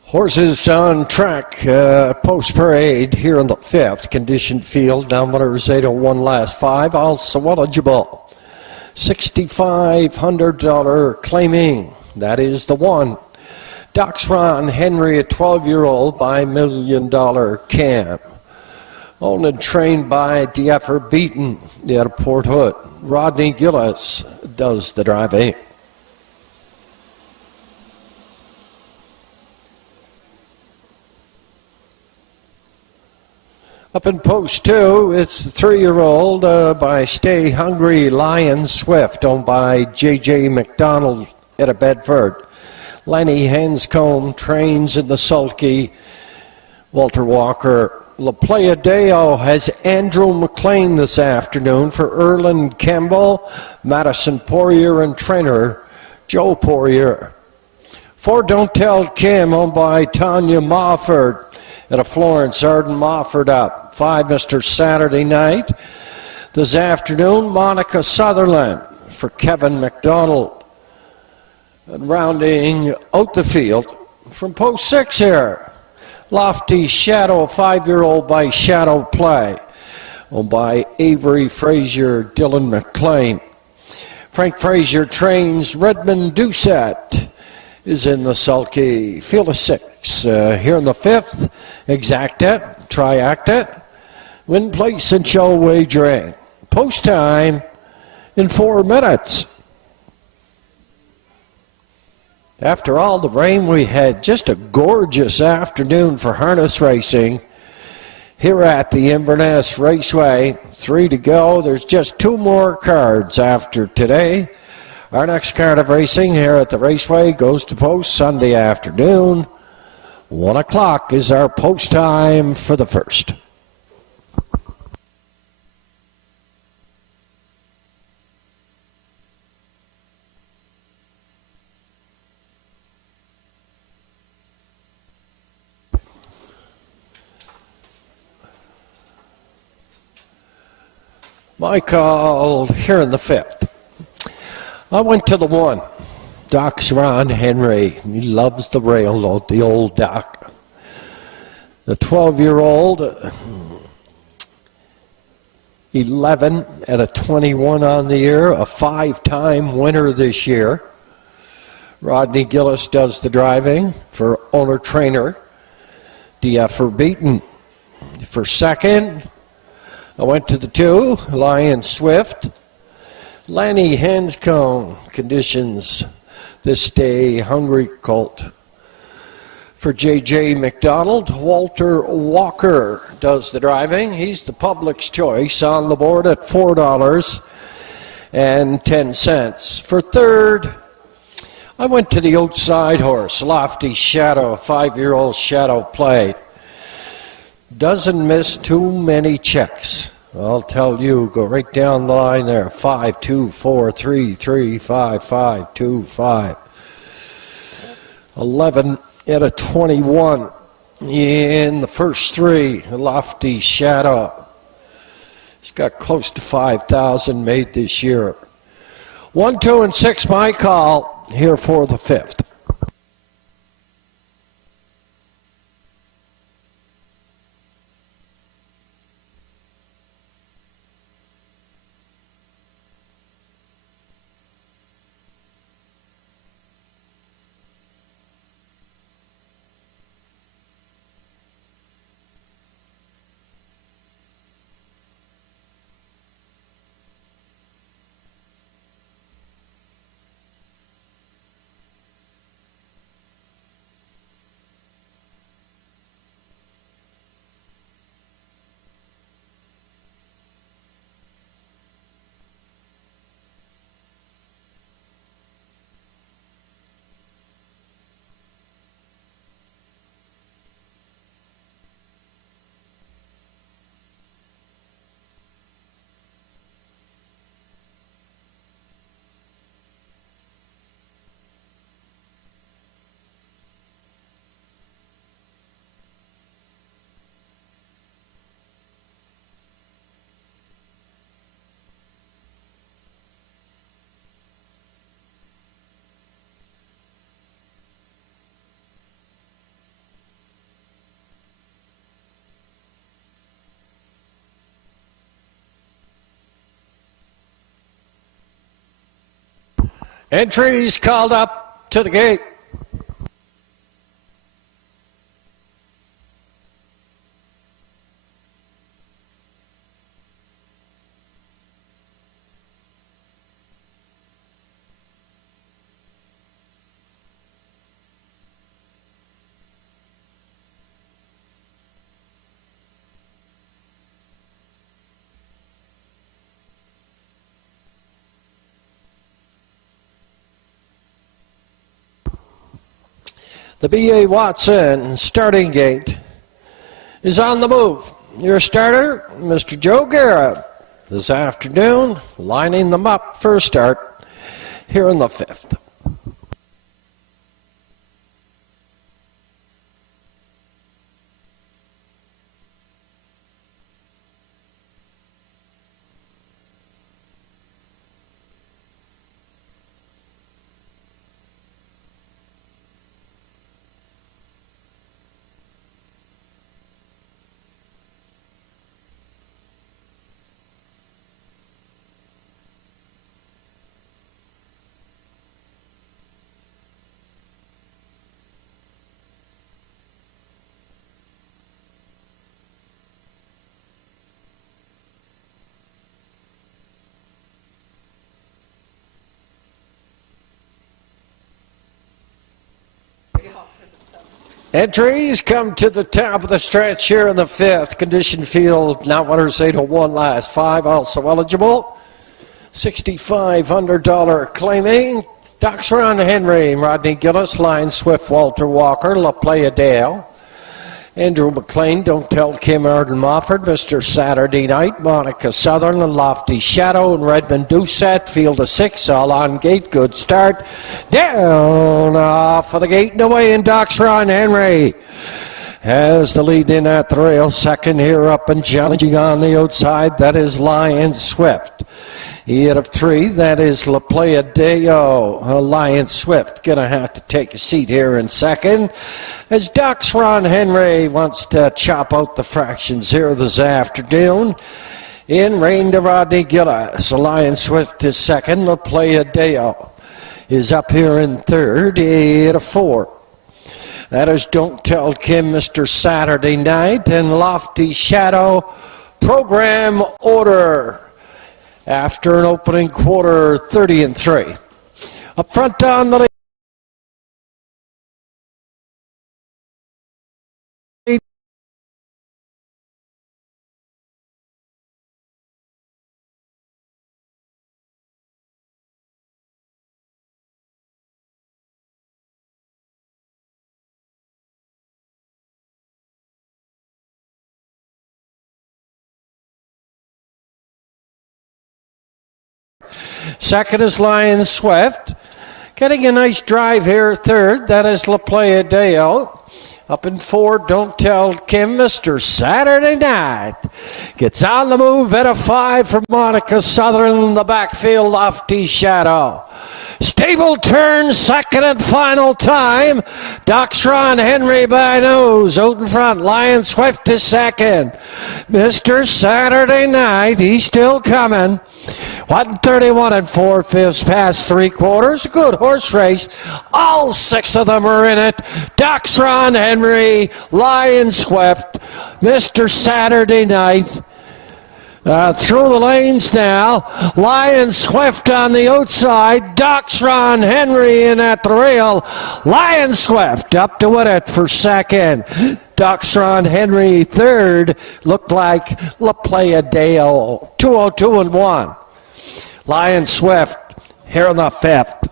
Horses on track, post parade here in the 5th. Conditioned field, downwinners 801 last 5, also eligible. $6,500 claiming, that is the one. Doc's Ron Henry, a 12-year-old by $1 Million Cam. Owned and trained by DFR Beaton out of Port Hood. Rodney Gillis does the driving. Up in post 2, it's the 3-year-old by Stay Hungry Lion Swift, owned by J.J. McDonald out of Bedford. Lenny Hanscombe trains in the sulky. Walter Walker. La Playa Deo has Andrew McLean this afternoon for Erland Campbell, Madison Poirier, and trainer Joe Poirier. 4 Don't Tell Kim, owned by Tanya Mofford at a Florence Arden Mofford up. 5 Mr. Saturday Night. This afternoon, Monica Sutherland for Kevin McDonald. And rounding out the field from post 6 here, Lofty Shadow, 5-year-old by Shadow Play, owned by Avery Frazier, Dylan McLean. Frank Frazier trains. Redmond Doucette is in the sulky. Field of 6 here in the 5th. Exacta, Triacta, win, place, and show wagering. Post time in 4 minutes. After all the rain we had, just a gorgeous afternoon for harness racing here at the Inverness Raceway. 3 to go. There's just 2 more cards after today. Our next card of racing here at the Raceway goes to post Sunday afternoon. 1 o'clock is our post time for the first. My call here in the 5th. I went to the 1. Doc's Ron Henry. He loves the railroad, the old Doc. The 12-year-old, 11 at a 21 on the year, a 5-time winner this year. Rodney Gillis does the driving for owner-trainer DFR Beaton. For second, I went to the 2, Lion Swift. Lanny Hanscombe, conditions this day, Hungry Colt. For J.J. McDonald, Walter Walker does the driving. He's the public's choice on the board at $4.10. For third, I went to the outside horse, Lofty Shadow, 5-year-old Shadow Play. Doesn't miss too many checks. I'll tell you, go right down the line there. 5, 2, 4, 3, 3, 5, 5, 2, 5. 11 at a 21 in the first 3. Lofty Shadow. He's got close to 5,000 made this year. 1, 2, and 6, my call here for the 5th. Entries called up to the gate. The B.A. Watson starting gate is on the move. Your starter, Mr. Joe Garrett, this afternoon, lining them up for a start here in the 5th. Entries come to the top of the stretch here in the 5th. Condition field, now winners 801 last 5, also eligible. $6,500 claiming. Doxron Henry, Rodney Gillis, Lion Swift, Walter Walker, La Playa Dale. Andrew McLean, Don't Tell Kim, Arden Mofford, Mr. Saturday Night, Monica Sutherland, Lofty Shadow, and Redmond Doucette, field of 6, all on gate, good start. Down off of the gate and away in Doxron Henry has the lead in at the rail. Second here up and challenging on the outside, that is Lion Swift. Out of 3, that is La Playa Deo. Lion Swift going to have to take a seat here in second, as Doxron Henry wants to chop out the fractions here this afternoon. In rain to Rodney Gillis. Lion Swift is second. La Playa Deo is up here in third. 8 of 4. That is Don't Tell Kim, Mr. Saturday Night, and Lofty Shadow. Program order after an opening quarter, 30 and 3. Up front on the lead. Second is Lion Swift. Getting a nice drive here, third. That is La Playa Deo. Up in 4, Don't Tell Kim, Mr. Saturday Night. Gets on the move at a 5 for Monica Sutherland in the backfield, Lofty Shadow. Stable turn, second and final time. Doxron Henry by nose. Out in front, Lion Swift is second. Mr. Saturday Night, he's still coming. 131 and 4/5 past 3/4. Good horse race. All 6 of them are in it. Doxron Henry, Lion Swift, Mr. Saturday Night. Through the lanes now. Lion Swift on the outside. Doxron Henry in at the rail. Lion Swift up to win it for second. Doxron Henry third. Looked like La Playa Deo. 202 and 1. Lion Swift here in the 5th.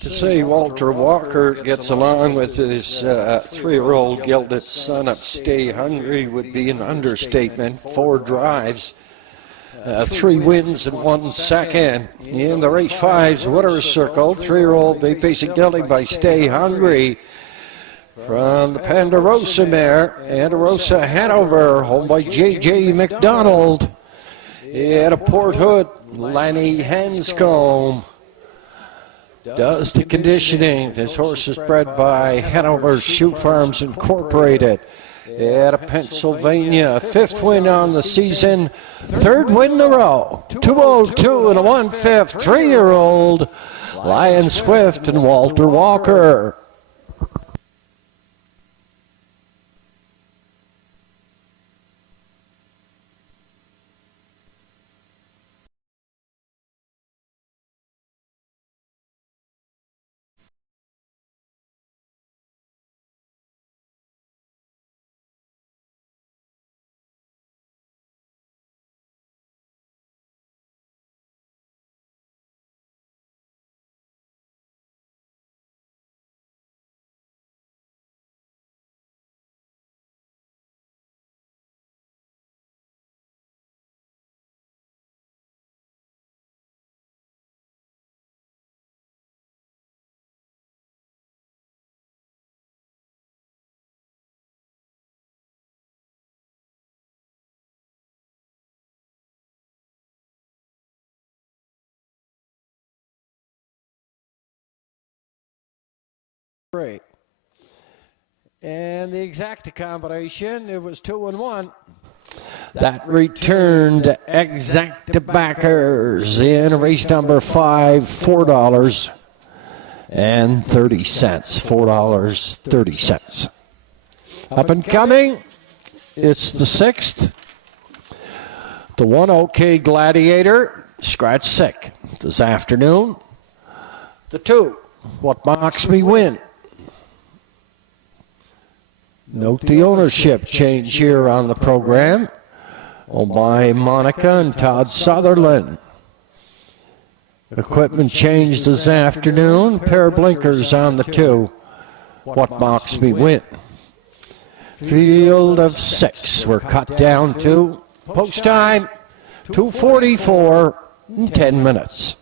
To say Walter Walker gets along with his 3-year-old gilded son of Stay Hungry would be an understatement. 4 drives, 3 wins and 1 second. In the race 5's winner's circle, 3-year-old Basic Gelding by Stay Hungry. From the Ponderosa mare, Ponderosa Hanover, home by J.J. McDonald. At a Port Hood, Lanny Hanscombe does the conditioning. This horse is bred by Hanover Shoe Farms Incorporated. At a Pennsylvania, 5th win on the season, 3rd win in a row. 202 and a 1/5, 3-year-old Lion Swift and Walter Walker. Great. And the exacta combination, it was 2 and 1. That returned exacta backers in race number 5, $4.30. $4.30. Up and coming, it's the 6th. The 1 OK Gladiator, scratch sick this afternoon. The 2, What Mocks Me Win. Note the ownership change here on the program. Owned by Monica and Todd Sutherland. Equipment changed this afternoon. Pair of blinkers on the 2. What Mocks Me Win. Field of 6. We're cut down to post time 2:44 in 10 minutes.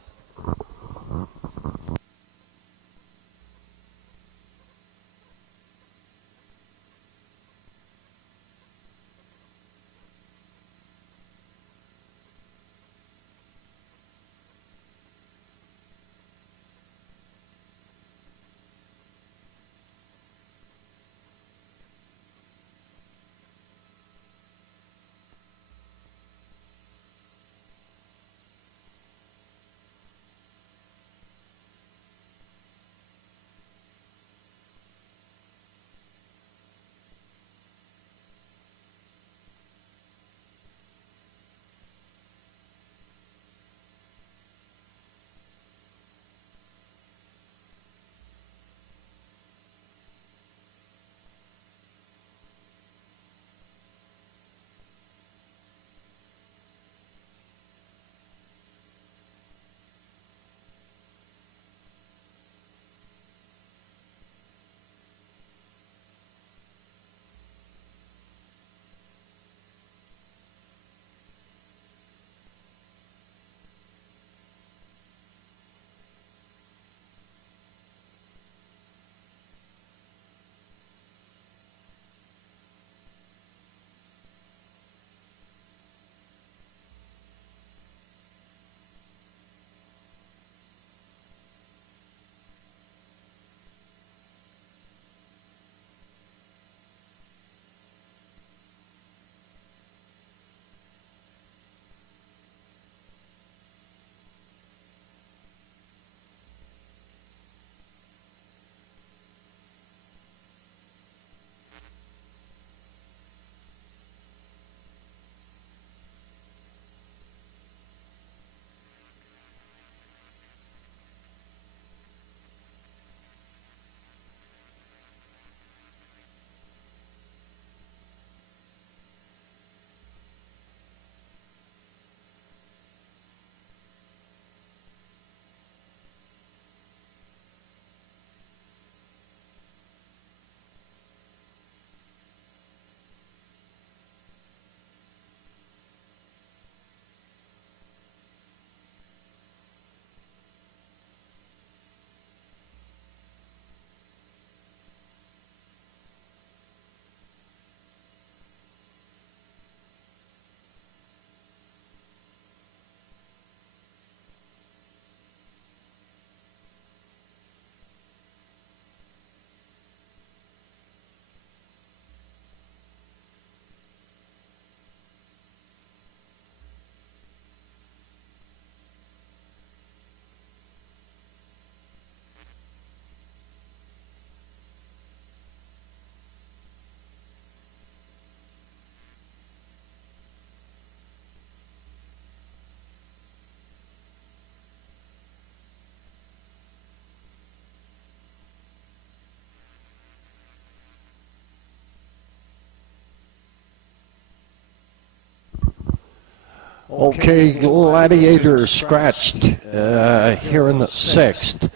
Okay, Gladiator scratched here in the 6th.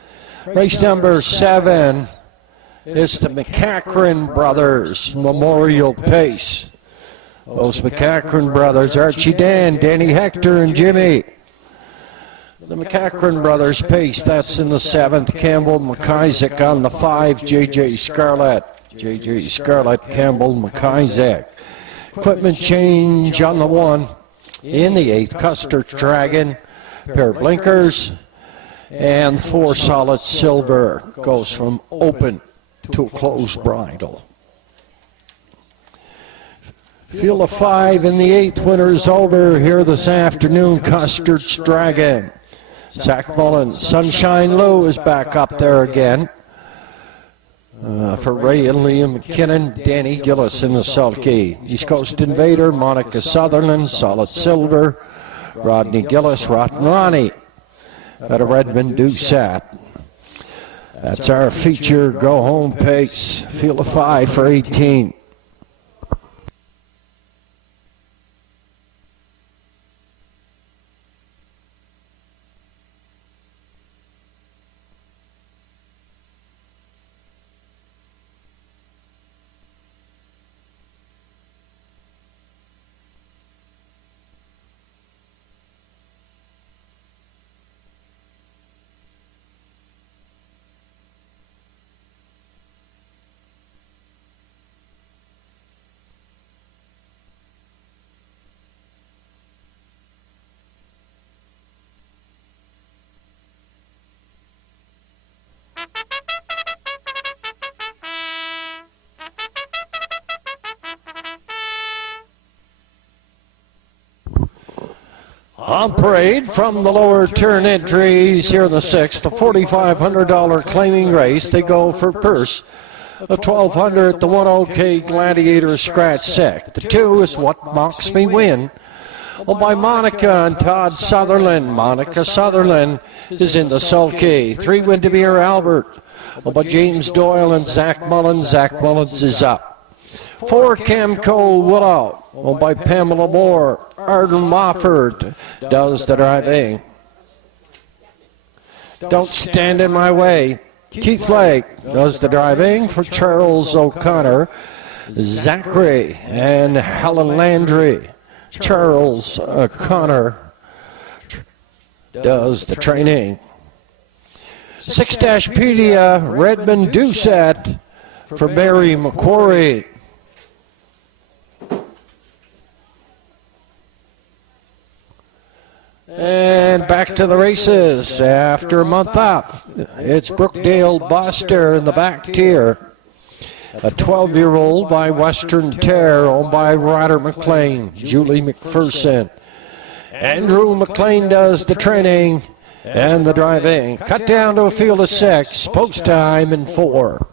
Race number 7 is the McCachran Brothers Memorial Pace. Those McCachran brothers, Archie Dan, Danny Hector, and Jimmy. The McCachran Brothers Pace, that's in the 7th. Campbell McIsaac on the 5, JJ Scarlett, Campbell McIsaac. Equipment change on the 1. In the 8th, Custer Dragon, pair of blinkers, and 4 solid silver. Goes from open to a closed bridle. Field of 5 in the 8th, winner's over here this afternoon. Custard's Dragon. Zach Mullins. Sunshine Lou is back up there again. For Ray and Liam McKinnon, Danny Gillis in the sulky. East Coast Invader, Monica Sutherland, solid silver. Rodney Gillis, Rotten Ronnie. Out of Redmond, Doucette. That's our feature go home pace. Field of 5 for 18. On parade from the lower turn entries here in the 6th, the $4,500 claiming race. They go for purse. The 1,200, the 1 OK Gladiator scratch sec. The 2 is What Mocks Me Win. Well, by Monica and Todd Sutherland. Monica Sutherland is in the sulky. 3 Windermere Albert. Well, by James Doyle and Zach Mullins. Zach Mullins is up. 4 Camco Willow. Well, by Pamela Moore. Arden Mofford does the driving. Don't Stand in My Way. Keith Lake does the driving for Charles O'Connor. Zachary and Helen Landry. Charles O'Connor does the training. 6-Pedia, Redmond Doucette for Barry McQuarrie. And back to the races after a month off. It's Brookdale Boster in the back tier. A 12-year-old by Western Terre, owned by Ryder McLean, Julie McPherson. Andrew McLean does the training and the driving. Cut down to a field of 6, post time in 4.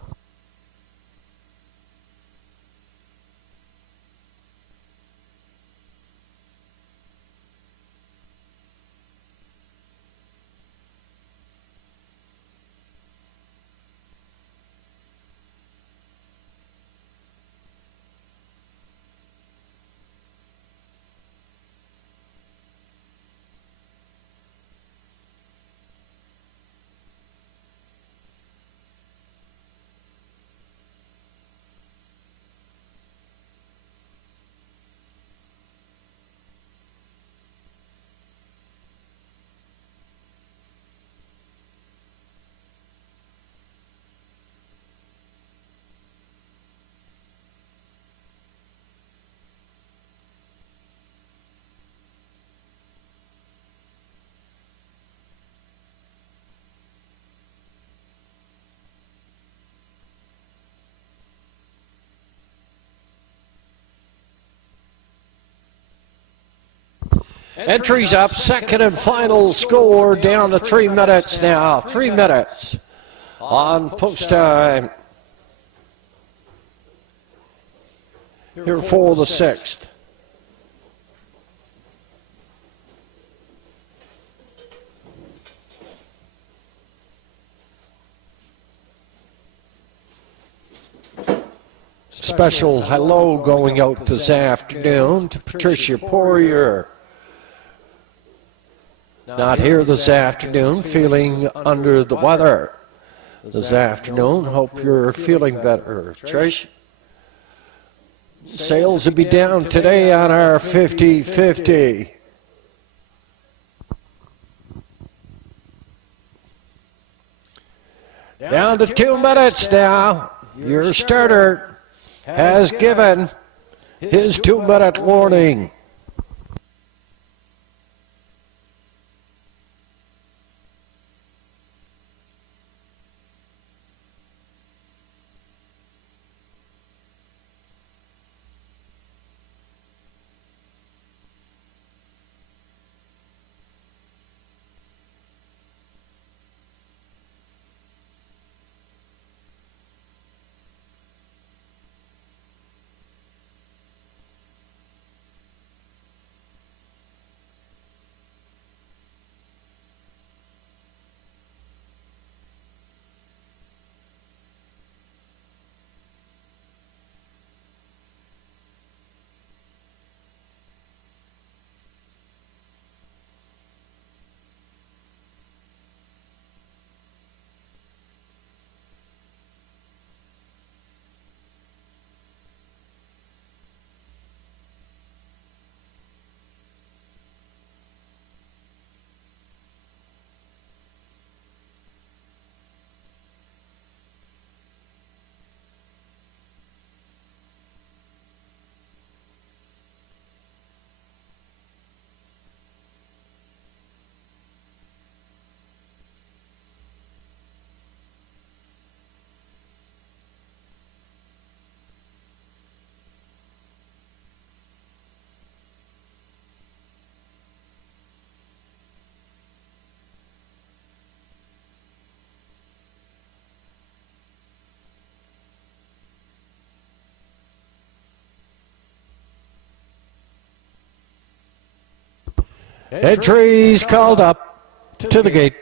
Entries up, second and final score down to 3 minutes now. 3 minutes on post time. Here for the 6th. Special hello going out this afternoon to Patricia Poirier, Not here this afternoon, feeling under the weather this afternoon. Hope you're feeling better, Trish. Sales will be down today on our 50-50. Down to 2 minutes now. Your starter has given his 2-minute warning. Entries called up to the gate.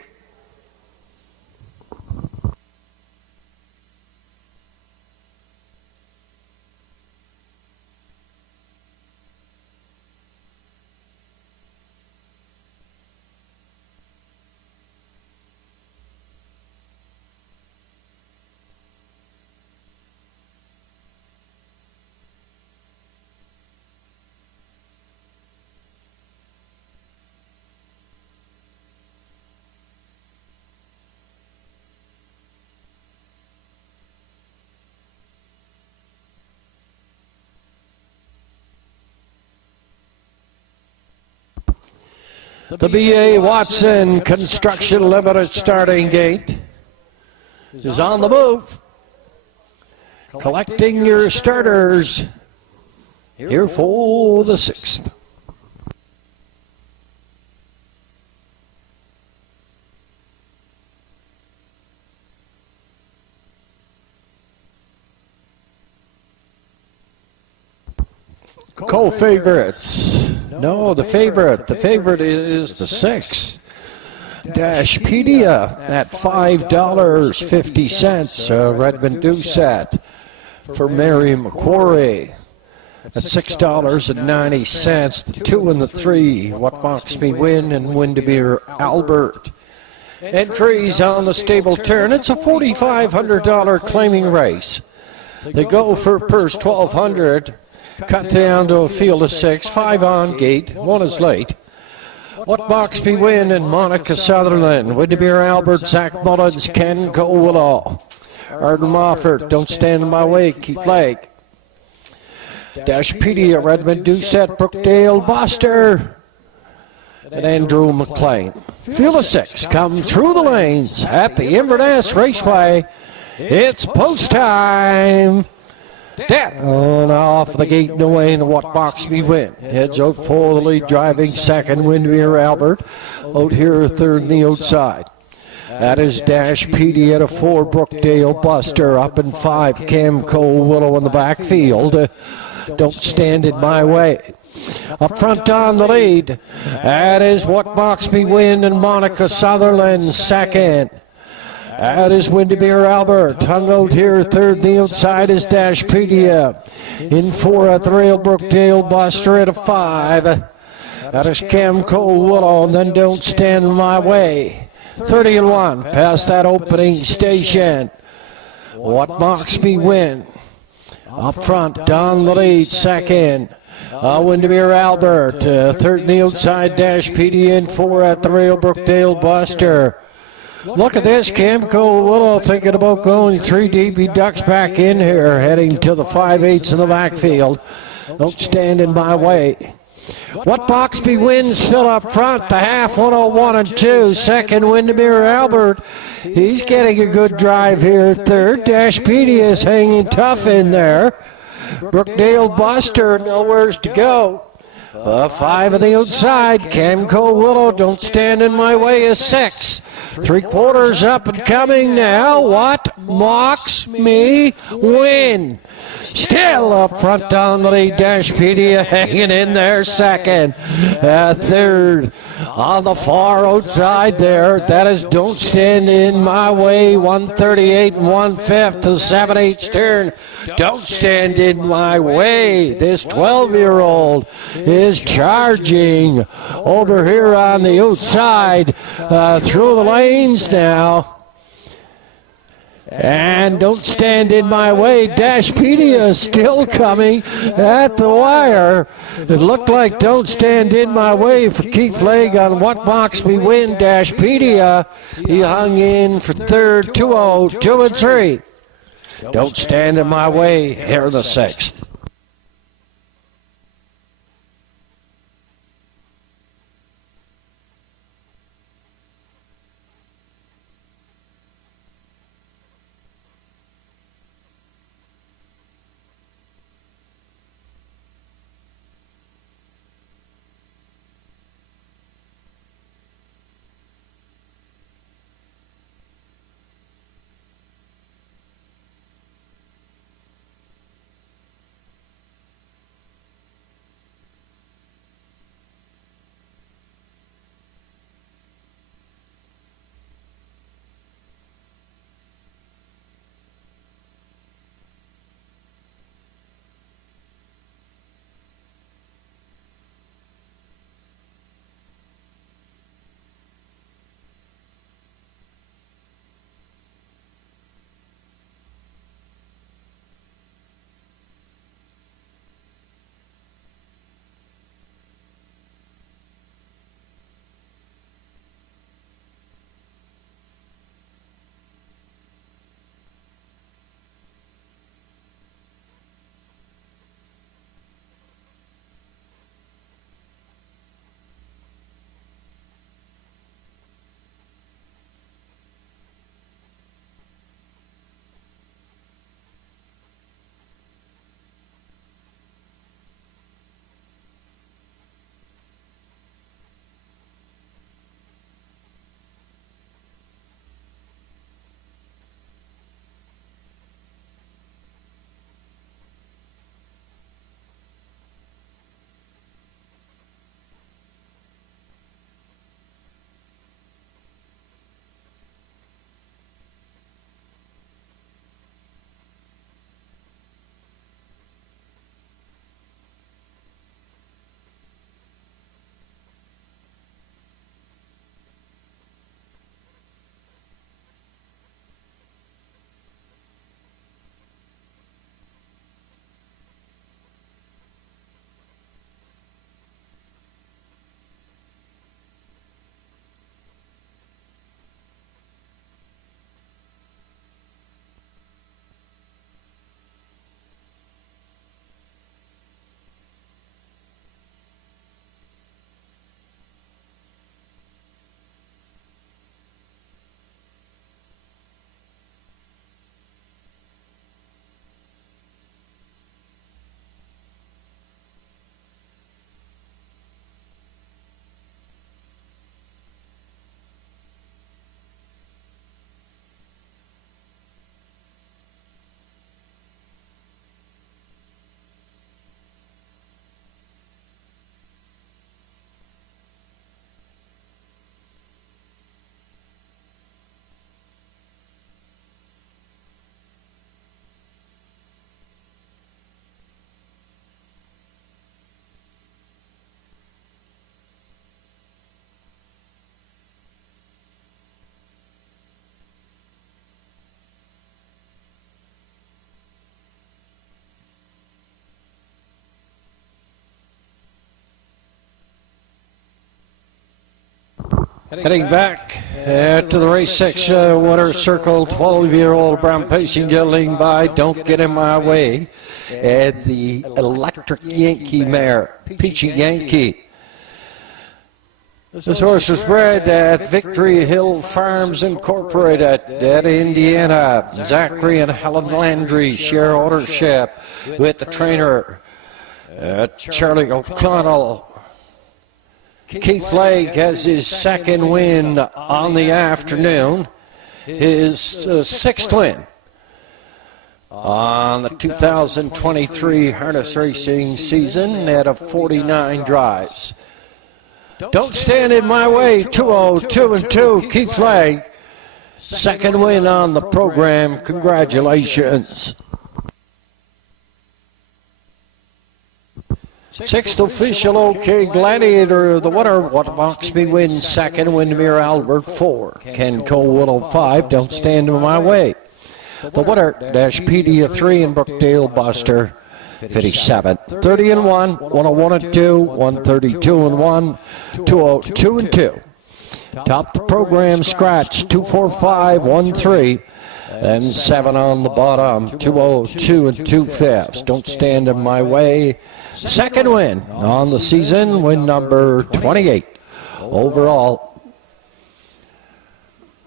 The B.A. Watson Construction Limited starting gate is on the move. Collecting your starters here for the 6th. Co-favorites. No, the favorite. The favorite is the 6. Dashpedia at $5.50. Redmond Doucette for Mary McQuarrie at $6.90. The 2 and the 3. What Box Me Win and Windermere Albert. Entries on the stable turn. It's a $4,500 claiming race. They go for purse $1,200. Cut down to a field of 6, 5 on gate, 1 is late. What Box Me Win and Monica Sutherland, Windermere Albert, Zach Mullins, Ken Go-Will-All. Arden Moffat, Don't Stand in My Way, Keith Lake. Dashpedia, Redmond Doucette, Brookdale, Buster, and Andrew McLean. Field of 6, come through the lanes at the Inverness Raceway. It's post time. Death on off the gate and away, and What Box Me Win. Heads out for the lead, driving second, Windermere Albert. Out here, third in the outside. That is Dashpedia at a 4, Brookdale, Buster. Up in 5, Cam Cole-Willow in the backfield. Don't Stand in My Way. Up front on the lead. That is What Box Me Win and Monica Sutherland second. That is Windermere Albert. Hung out here third. The outside is Dashpedia. In 4 at the rail, Brookdale, Buster at a 5. That is Camco Willow, and then Don't Stand in My Way. 30-1, past that opening station. What Mocks Me Win. Up front, down the lead, second. Windermere Albert, third in the outside dash, PD in 4 at the rail, Brookdale Buster. Look at this, Camco Willow thinking about going 3 deep. He ducks back in here, heading to the 5/8 in the backfield. Don't Stand in My Way. What Boxby wins still up front, the half 101 and 2. Second, Windermere Albert. He's getting a good drive here. Third, Dash Petey is hanging tough in there. Brookdale Buster, nowheres to go. 5 on the outside. Camco Willow, Don't Stand in My Way is 6. 3/4 up and coming now. What Mocks Me Win. Still up front down the lead, Dashpedia hanging in there second. Third on the far outside there, that is Don't Stand in My Way, 138 and 1/5 to the 7/8 turn. Don't Stand in My Way. This 12-year-old is charging over here on the outside through the lanes now. And Don't Stand in My Way. Dashpedia still coming at the wire. It looked like Don't Stand in My Way for Keith Legg on What Mocks Me Win. Dashpedia, he hung in for third, 2-0, 2 and 3. Don't Stand in My Way here in the 6th. Heading back to the race 6 winner circle, 12-year-old brown pacing gelding by Don't Get In My Way, and the Electric Yankee mare, Peachy Yankee. This horse was bred at Victory Hill Farms Incorporated at Indiana. Zachary and Helen Landry share ownership with the trainer, Charlie O'Connell. Keith Legg has his second win on the afternoon, his sixth win on the 2023 harness racing season out of 49 drives. Don't Stand In My Way, 202-2, Keith Legg, second win on the program. Congratulations. Sixth official OK Gladiator, the winner, What Box Me wins, second, Windermere Albert, 4. Ken Cole 105, Don't Stand In My Way. The winner, Dashpedia 3 and Brookdale Buster, 57. 30-1, 101-2, 132-1, 202-2. Top the program scratch, 245-13. And 7 on the bottom, 202 and 2/5. Don't Stand In My Way. Second win on the season, win number 28 overall.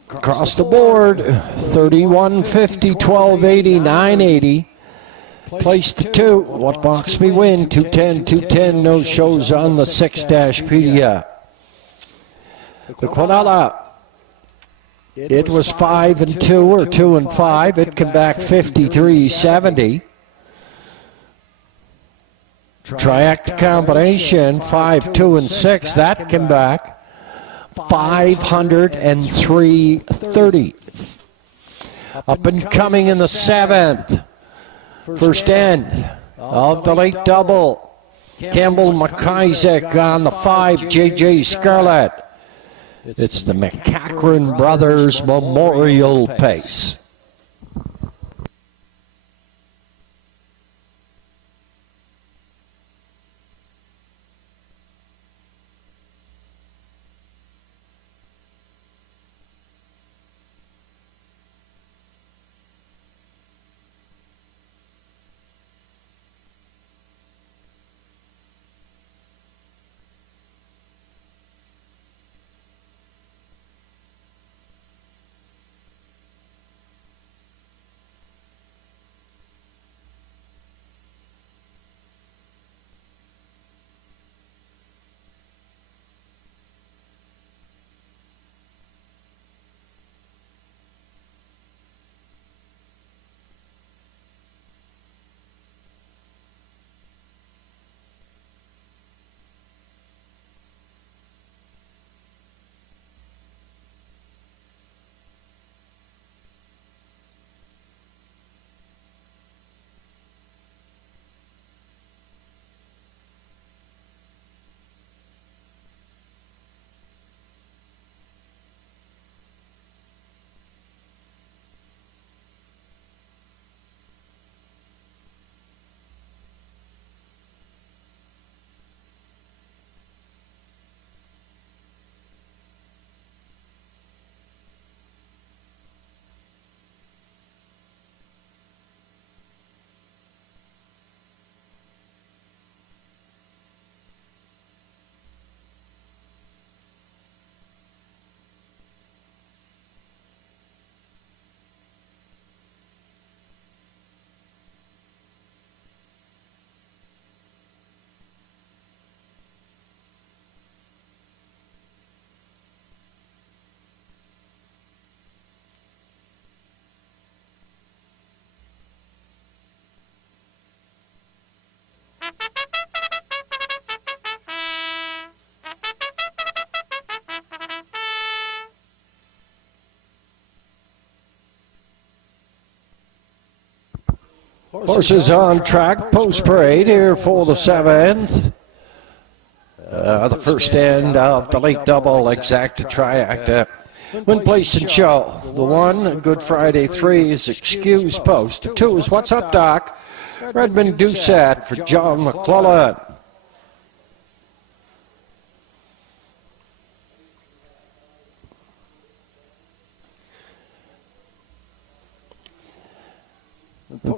Across the board, 3150, 1280, 980. Place to 2. What Box Me win? 210, 210. No shows on the 6-Pedia. The Quinella. It was 5-2 or 2-5. It came back 53-70. Triact combination 5-2-6. That came back 503-30. Up and coming in the 7th. First end of the late double. Campbell McIsaac on the 5. JJ Scarlett. It's the McCachran Brothers Memorial Pace. Horses on track, post parade here for the 7th. The first end of the late double, Exacta Triacta. Win, place, and show. The 1, Good Friday. 3 is Excuse Post. The 2 is What's Up, Doc? Redmond Doucette for John McClellan.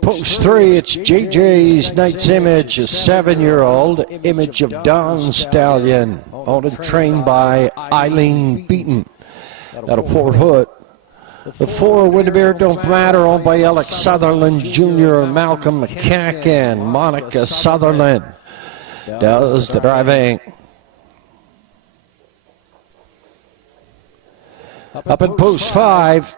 post 3, it's JJ's Knight's Image, a 7-year-old Image of Don Stallion, owned and trained by Eileen Beaton out of Port Hood. The 4, Windermere Don't Matter, owned by Alex Sutherland Jr. and Malcolm McCacken. Monica Sutherland does the driving. Up in post 5,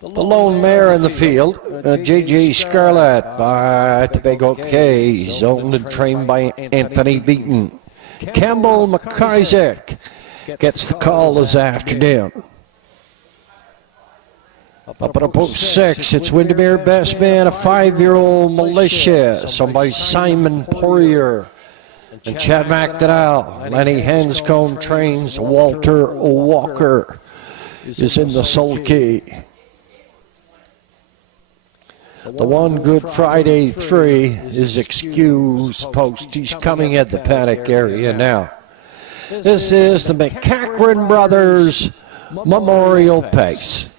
the lone mare in the field, JJ Scarlett by Tobago Cays, owned and trained by Anthony Beaton. Campbell McIsaac gets the call this afternoon. Up at a post 6, it's Windermere Best Man, a 5-year-old Militia, owned by Simon Poirier and Chad McDonnell. Lenny Hanscombe trains. Walter Walker is in the sulky. The 1, Good Friday 3 is Excuse Post. He's coming at the paddock area now. This is the McCachran Brothers Memorial Pace.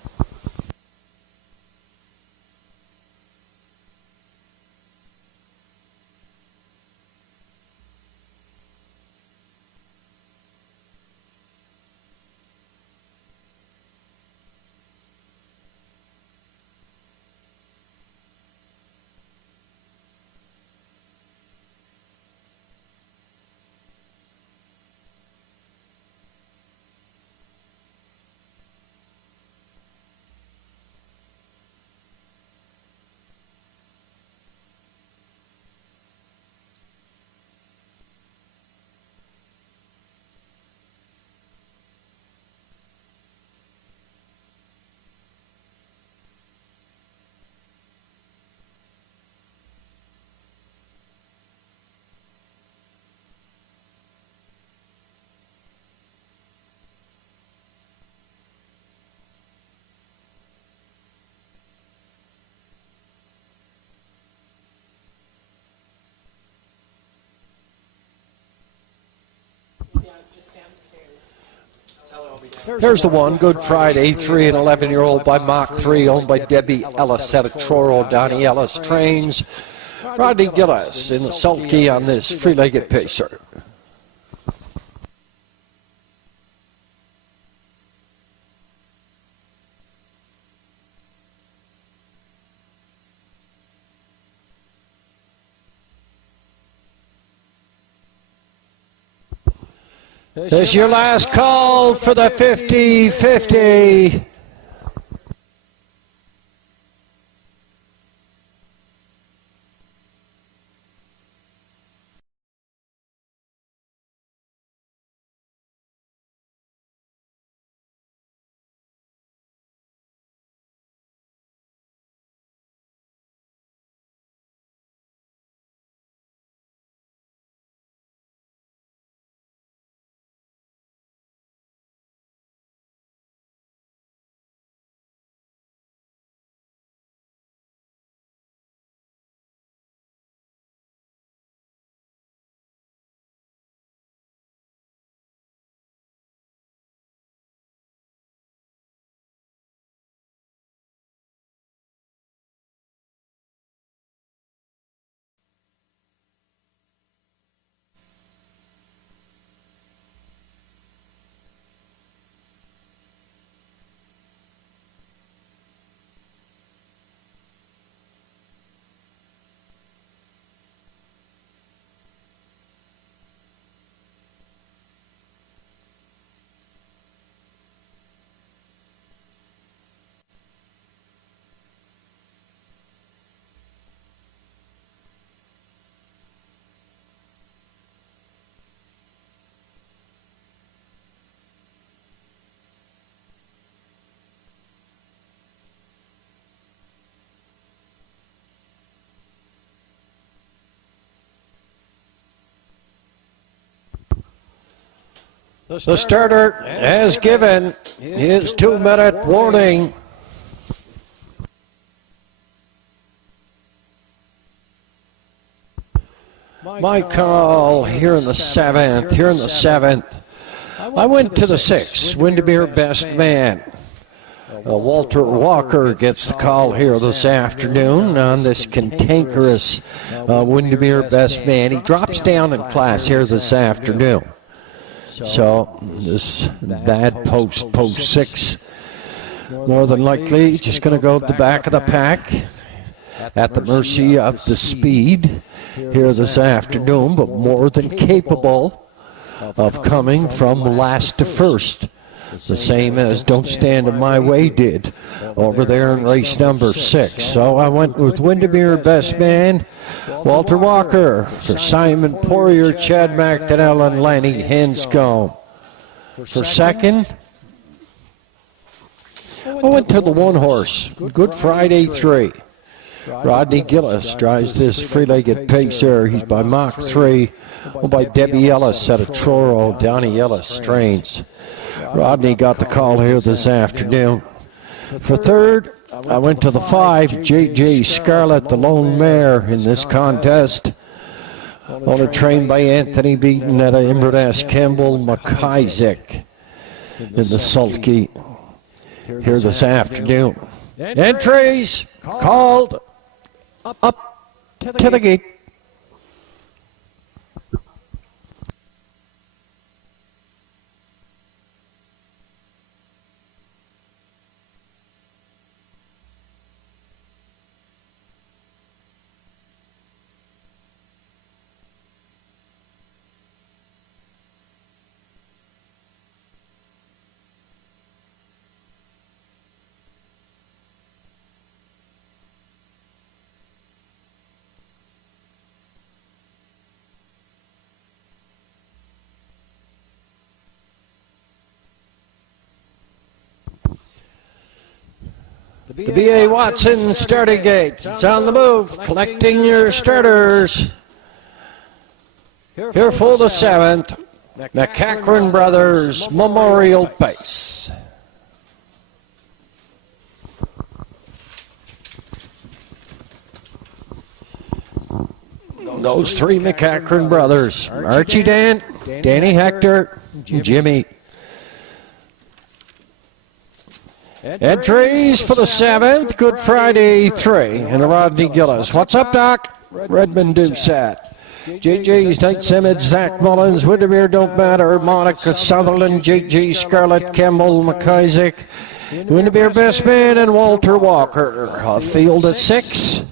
Here's the 1, Good Friday 3, an 11-year-old by Mach 3, owned by Debbie Ellis out of Truro. Donnie Ellis trains. Rodney Gillis in the sulky on this free-legged pacer. This is your last call for the 50-50. The starter has given his 2-minute warning. My call here in the 7th. I went to the 6, Windermere Best Man, Walter Walker gets the call here this afternoon on this cantankerous Windermere Best Man. He drops down in class here this afternoon. So this bad post 6, more than likely just going to go at the back of the pack at the mercy of the speed here this afternoon, but more than capable of coming from last to first. The same as Don't Stand in My Way did over there in race number 6. So I went with Windermere Best Man, Walter Walker, for Simon Poirier, Chad McDonnell, and Lanny Hanscombe. For second, I went to the one horse, Good Friday 3. Rodney Gillis drives this free-legged pacer. He's by Mach 3, owned by Debbie Ellis out of Truro, Donnie Ellis trains. Rodney got the call here this afternoon. For third, I went to the 5, J.J. Scarlett, the lone mare in this contest. On a train by Anthony Beaton at Inverness, Campbell McIsaac in the sulky here this afternoon. Entries called up to the gate. The B.A. Watson starting gate. It's on the move, collecting your starters. Here for the 7th, the Cochran Brothers Memorial Pace. Those 3 McCachran brothers, Archie Dan, Danny Hector, Jimmy. Entries for the 7th, Good Friday 3, and Rodney Gillis. What's up, Doc? Redmond Doucette. JJ's Knight's Image, Zach Mullins, Windermere Don't Matter, Monica Sutherland, JJ Scarlett, Campbell McIsaac, Windermere Best Man, and Walter Walker. A field of 6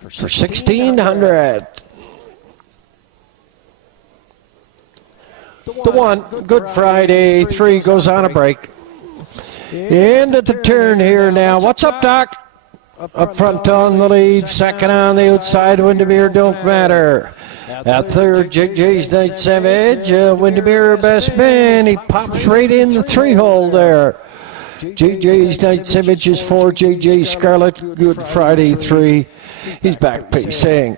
for 1,600. The 1, Good Friday 3, goes on a break. Into the turn here now. What's up, Doc? Up front on the lead, second on the outside, Windermere Don't Matter. At third, JJ's Knight's Image, Windermere Best Man. He pops right in the 3-hole there. JJ's Knight's Image is 4, JJ Scarlett, Good Friday 3. He's back pacing.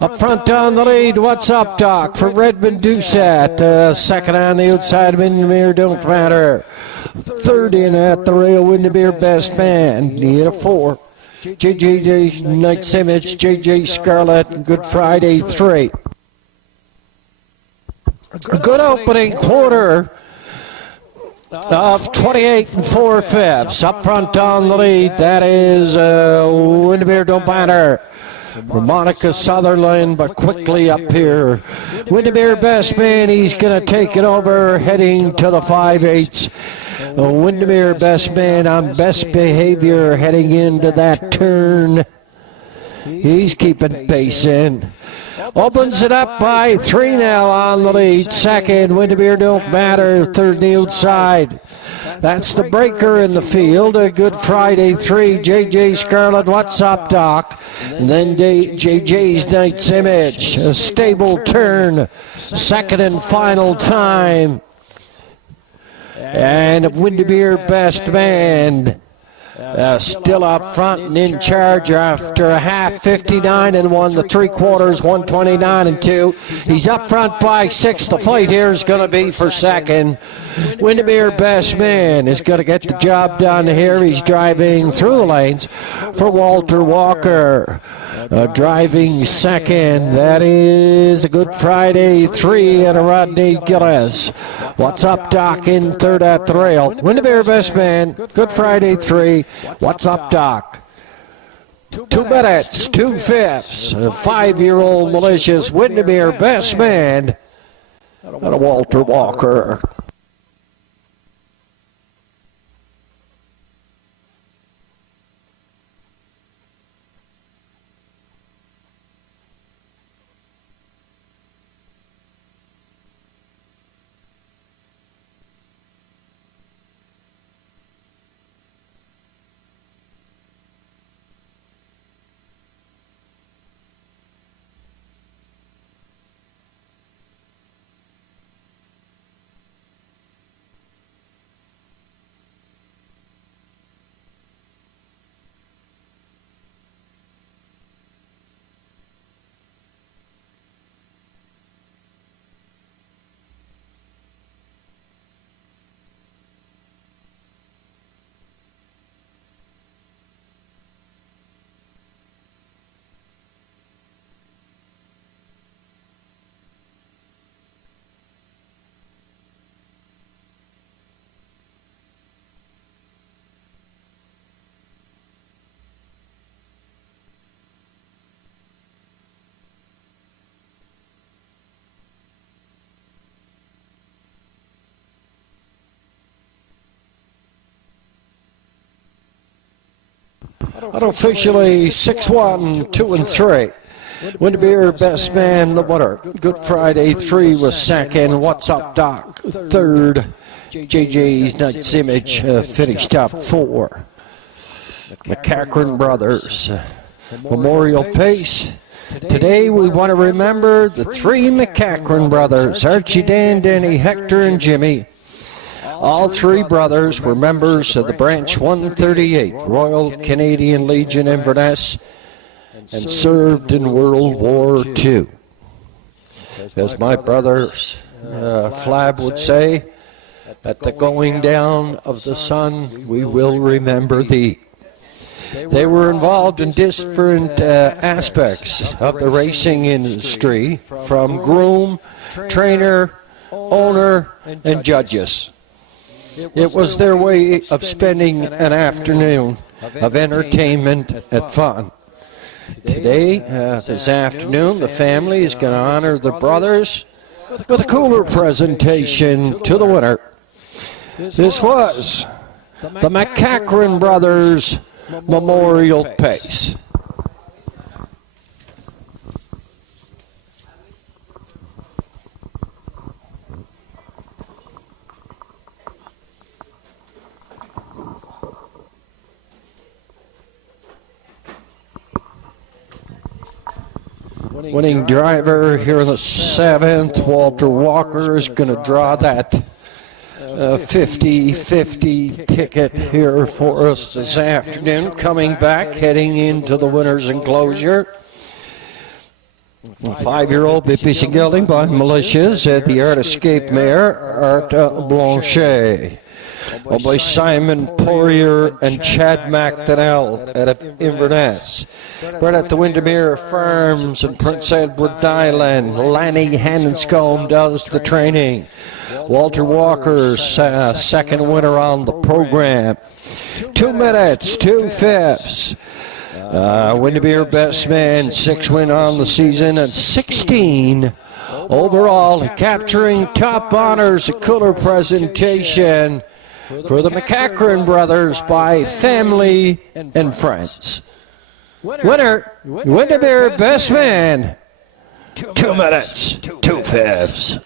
Up front on the lead, What's Up, Doc? For Redmond Doucette. Second on the outside, Windermere Don't Matter. Third in at the rail, Windermere Best Man. Need a 4. JJ Knight's Image, JJ Scarlett, Good Friday 3. A good opening quarter of 28 4/5. Up front on the lead, that is Windermere Don't Matter. Monica Sutherland, but quickly up here. Windermere Best Man, he's going to take it over, heading to the 5/8. Windermere Best Man on best behavior, heading into that turn. He's keeping pace in. Opens it up by 3 now on the lead. Second, Windermere Don't Matter. Third, the outside. That's the breaker in the field. A Good Friday 3, JJ Scarlett, What's Up, Doc? And then JJ's Knight's Image. A stable turn. Second and final time. And Windermere Best Man still up front and in charge after a half, 59 and 1, the 3/4, 129 and 2. He's up front by 6. The fight here is going to be for second. Windermere Best Man is going to get the job done here. He's driving through the lanes for Walter Walker. Driving second, that is a Good Friday 3 and a Rodney Gillis. What's Up Doc in third at the rail. Windermere Best Man, Good Friday 3. What's Up Doc? 2 minutes, 2 fifths. A 5-year-old malicious Windermere Best Man and a Walter Walker. Unofficially 6-1, 2 and 3. Windermere Best Man, the winner. Good Friday 3 was second. What's Up Doc third. JJ's Night's Image finished up 4. McCachran Brothers Memorial Pace. Today we want to remember the 3 McCachran brothers, Archie, Dan, Denny, Hector, and Jimmy. All 3 brothers were members of the Branch 138 Royal Canadian Legion Inverness and served in World War II. As my brother Flab would say, at the going down of the sun, we will remember thee. They were involved in different aspects of the racing industry, from groom, trainer, owner, and judges. It was their way of spending an afternoon of entertainment and fun. Today, this afternoon, the family is going to honor the brothers with a cooler presentation to the winner. This was the McCachran Brothers Memorial Pace. Winning driver here in the 7th, Walter Walker, is going to draw that 50-50 ticket here for us this afternoon. Coming back, heading into the winner's enclosure. 5-year-old Bippy Gelding by Militias at the Art Escape Mare, Art Blanchet. By Simon Poirier and Chad McDonnell out of Inverness. Bred at the Windermere Farms in Prince Edward Island. Lanny Hanscombe does the training. Walter Walker's second winner on the program. 2 minutes, 2 fifths. Windermere Best Man, 6 win on the season and 16 overall, capturing top honors, a cooler presentation for the McCachran Brothers by family and friends. Winner, Windermere Best Man, 2 minutes, 2 fifths.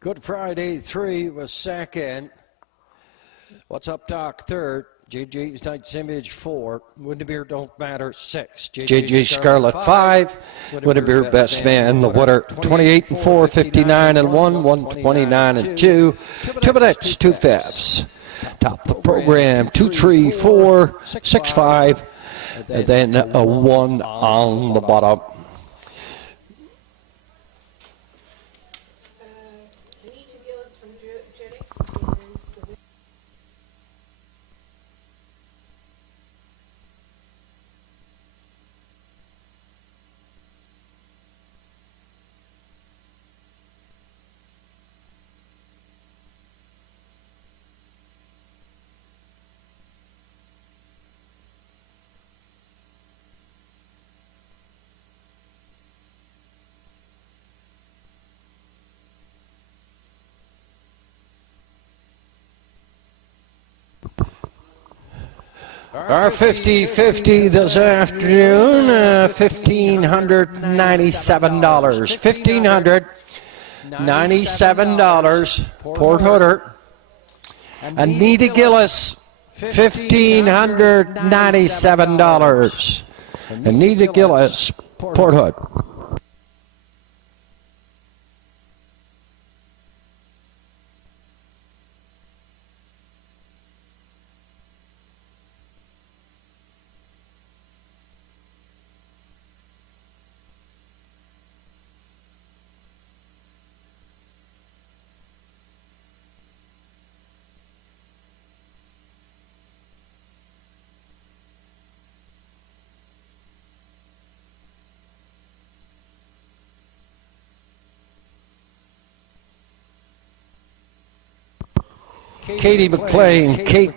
Good Friday 3 was second. What's Up Doc third. JJ's Knight's Image 4, Windermere Don't Matter 6, JJ Scarlet 5, Windermere Best Man, the winner 28 and 4, 59 and 1, 129 and 2, 2 minutes, 2 fifths. Top of the program 2, 3, 4, 6, 5, and then a 1 on the bottom. Our 50-50 this afternoon, $1,597. $1,597. Port Hooder. Anita Gillis, $1,597. Anita Gillis, Port Hood. Kate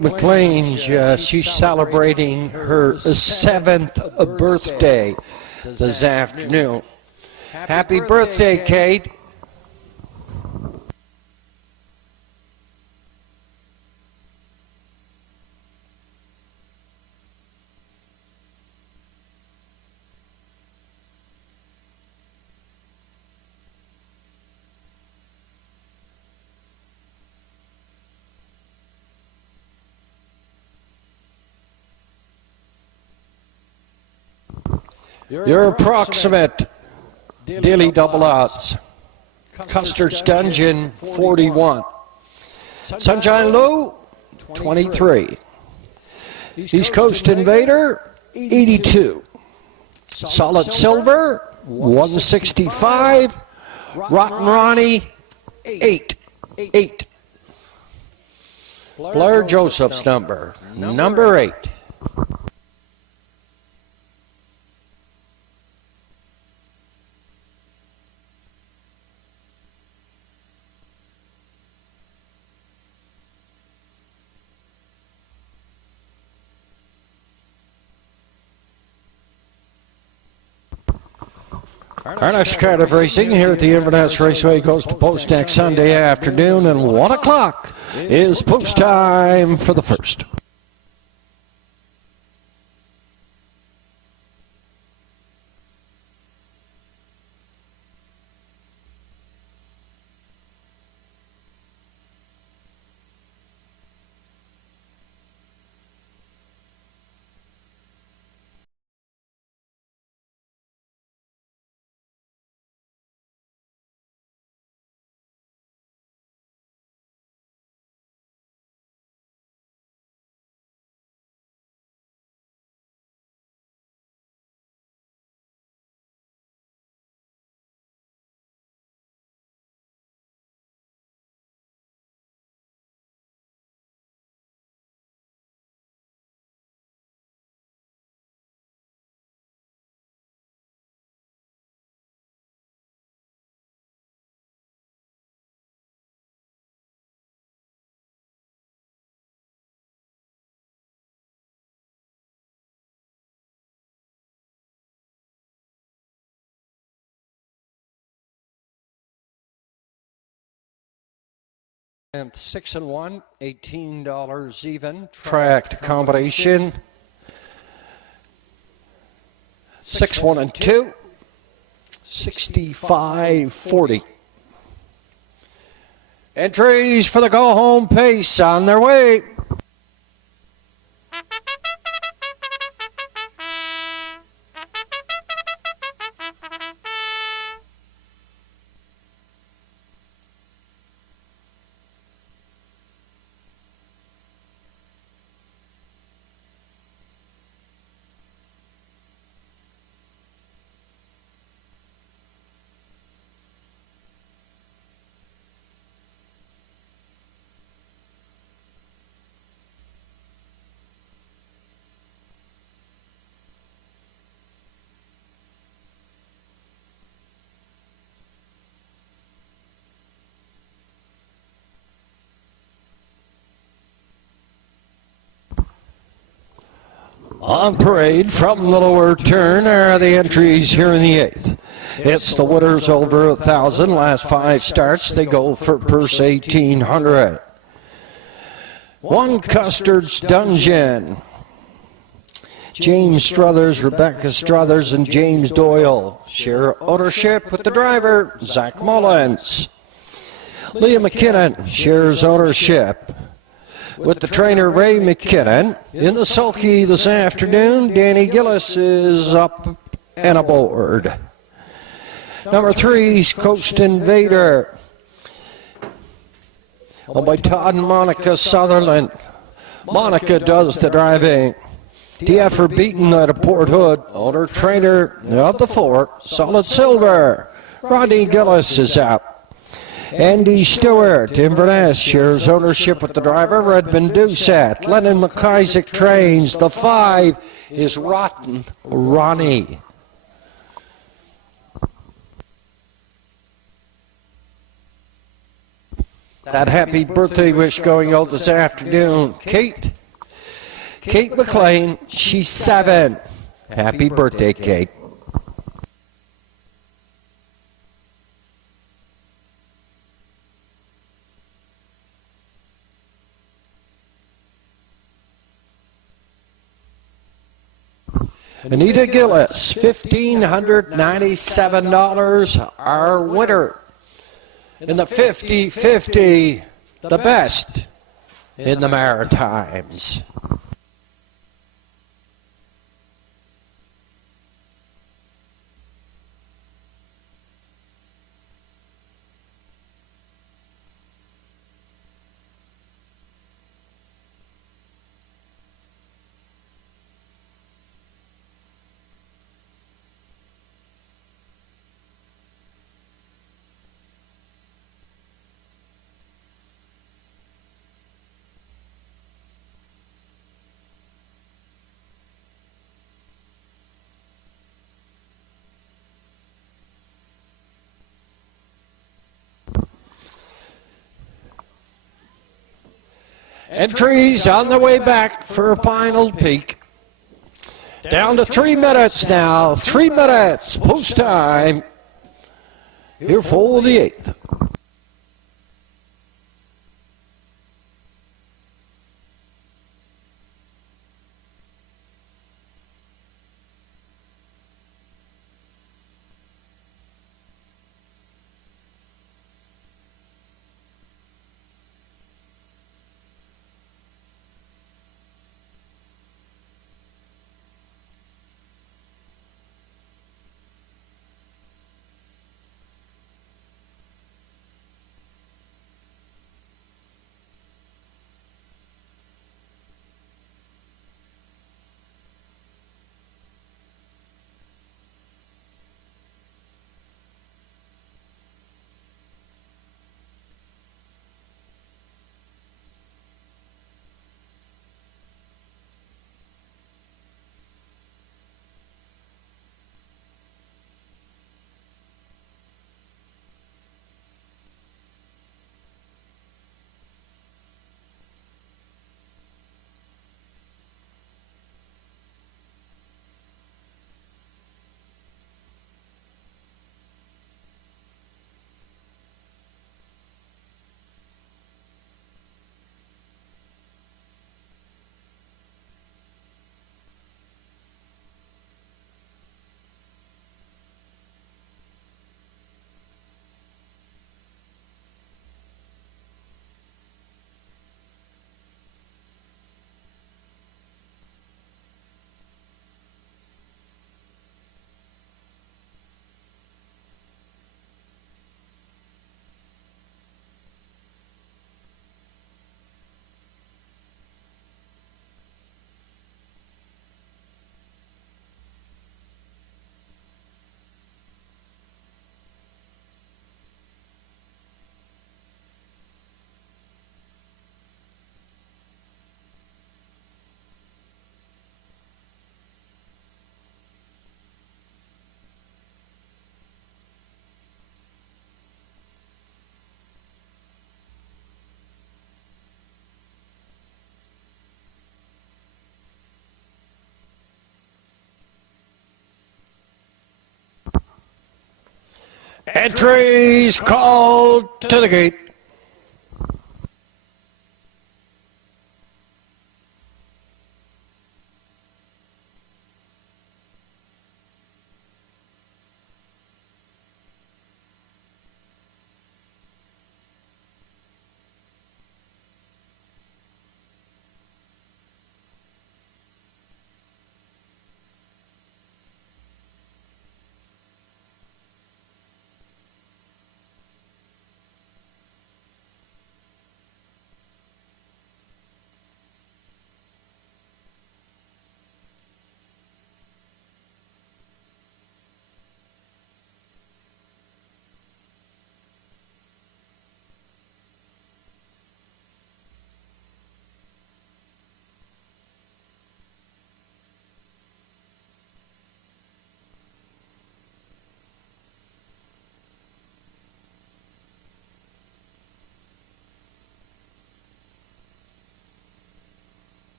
McLean, she's celebrating her 7th birthday this afternoon. Happy birthday, Kate. Your approximate daily double odds. Custer's Dungeon, 41. Sunshine Low, 23. East Coast Invader, 82. Solid Silver, 165. Rotten Ronnie, 8. Blair Joseph's number 8. Our next card of racing here at the Inverness Raceway goes to post next Sunday afternoon, and 1 o'clock is post time for the first. And 6 and 1, $18 even. Tracked combination. 6, 1 and 2, 65.40. Entries for the go home pace on their way. On parade from the lower turn are the entries here in the 8th. It's the winners over 1,000. Last 5 starts, they go for purse 1,800. One Custard's Dungeon. James Struthers, Rebecca Struthers, and James Doyle share ownership with the driver, Zach Mullins. Leah McKinnon shares ownership with the trainer, Ray McKinnon. In the sulky this afternoon, Danny Gillis is up and aboard. Number 3, Coast Invader, owned by Todd and Monica Sutherland. Monica does the driving. TF are beaten at a Port Hood. Owner trainer of the 4, Solid Silver. Rodney Gillis is out. Andy Stewart, Inverness, shares ownership with the driver, Redmond Doucette. Lennon McIsaac trains. The 5 is Rotten Ronnie. That happy birthday wish going out this afternoon. Kate McLean, she's 7. Happy birthday, Kate. Anita Gillis, $1,597, our winner. In the 50-50, the best in the Maritimes. Entries on the way back for a final peak. Down to 3 minutes now. 3 minutes post time. Here for the 8th. Entries called to the gate.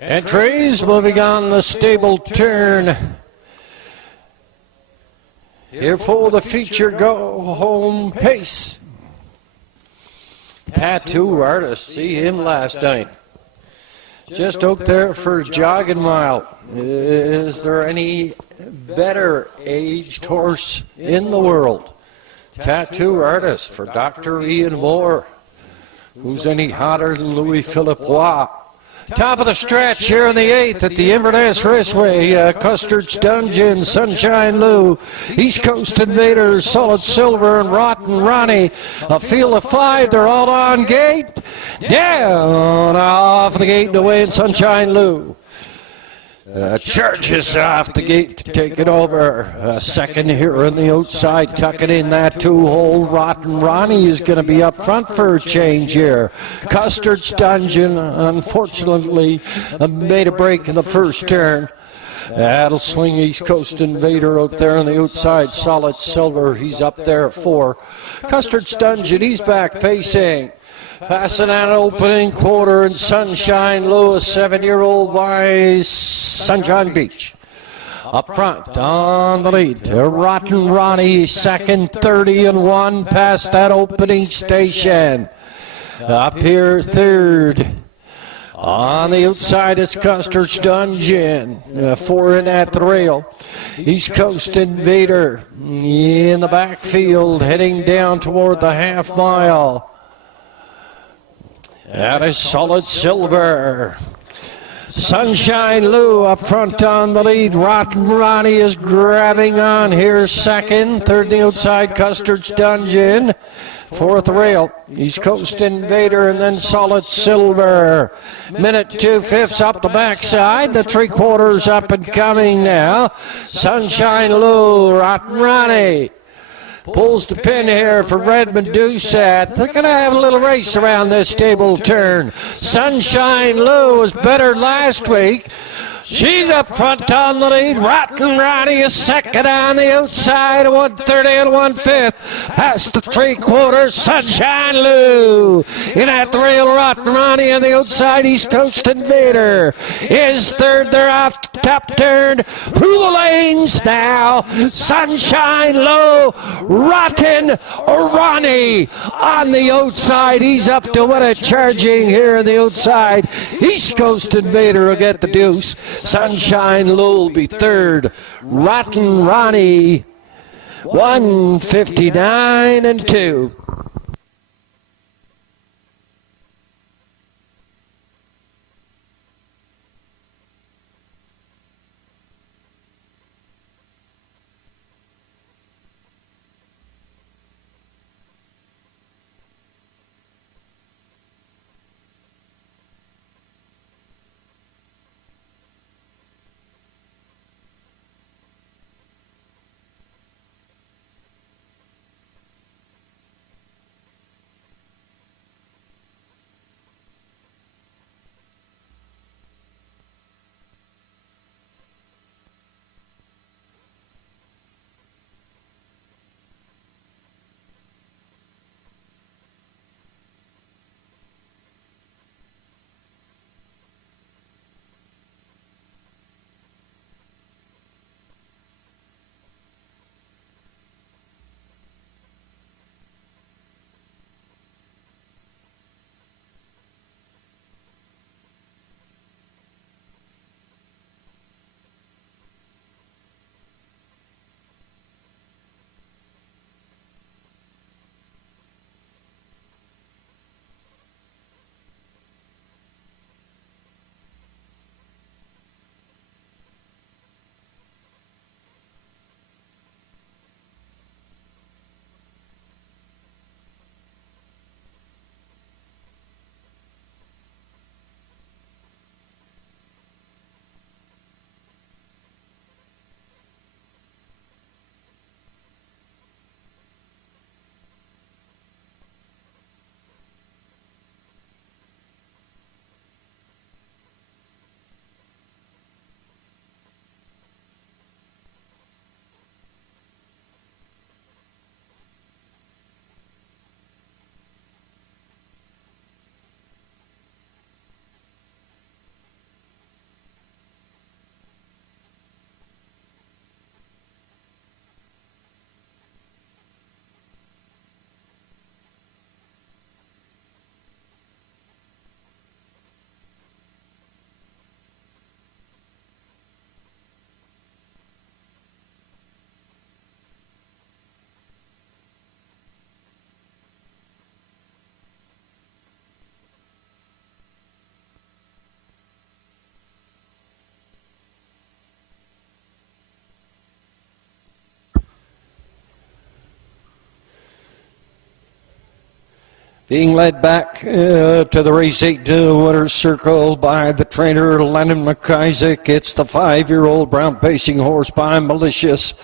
Entries moving on the stable turn. Here for the feature go home pace. Tattoo artist, see him last night. Just out there for a jogging mile. Is there any better aged horse in the world? Tattoo artist for Dr. Ian Moore. Who's any hotter than Louis Philippe Roy? Top of the stretch here in the 8th at the Inverness Raceway. Custard's Dungeon, Sunshine Lou, East Coast Invader, Solid Silver, and Rotten Ronnie. A field of 5, they're all on gate. Down off the gate and away in Sunshine Lou. Charges off the gate to take it over. Second here on the outside, tucking in that 2-hole. Rotten Ronnie is going to be up front for a change here. Custard's Dungeon, unfortunately, made a break in the first turn. That'll swing East Coast Invader out there on the outside. Solid Silver, he's up there at 4. Custard's Dungeon, he's back pacing. Passing that opening quarter in Sunshine Lou, a 7-year-old by Sunshine Beach. Up front, on the lead, Rotten Ronnie, second, 30-1, past that opening station. Up here, third. On the outside, it's Custard's Dungeon. 4 in at the rail. East Coast Invader in the backfield, heading down toward the half mile. That is Solid Silver. Sunshine Lou up front on the lead. Rotten Ronnie is grabbing on here second. Third the outside, Custard's Dungeon. Fourth rail, East Coast Invader, and then Solid Silver. Minute 2/5 up the backside. The 3/4 up and coming now. Sunshine Lou, Rotten Ronnie. Pulls the pin here for Redmond Doucette. They're going to have a little race around this stable turn. Sunshine Lou was better last week. She's up front on the lead. Rotten Ronnie is second on the outside. 130 and 1/5. Past the 3/4. Sunshine Lou. In at the rail, Rotten Ronnie on the outside. East Coast Invader is third. They're off the top turn. Through the lanes now. Sunshine Lou. Rotten Ronnie on the outside. He's up to win it, charging here on the outside. East Coast Invader will get the deuce. Sunshine Lou will be third. Rotten Ronnie, 159 and 2. Being led back to the race 8 winner's circle by the trainer Lennon McIsaac. It's the 5-year-old brown pacing horse by Malicious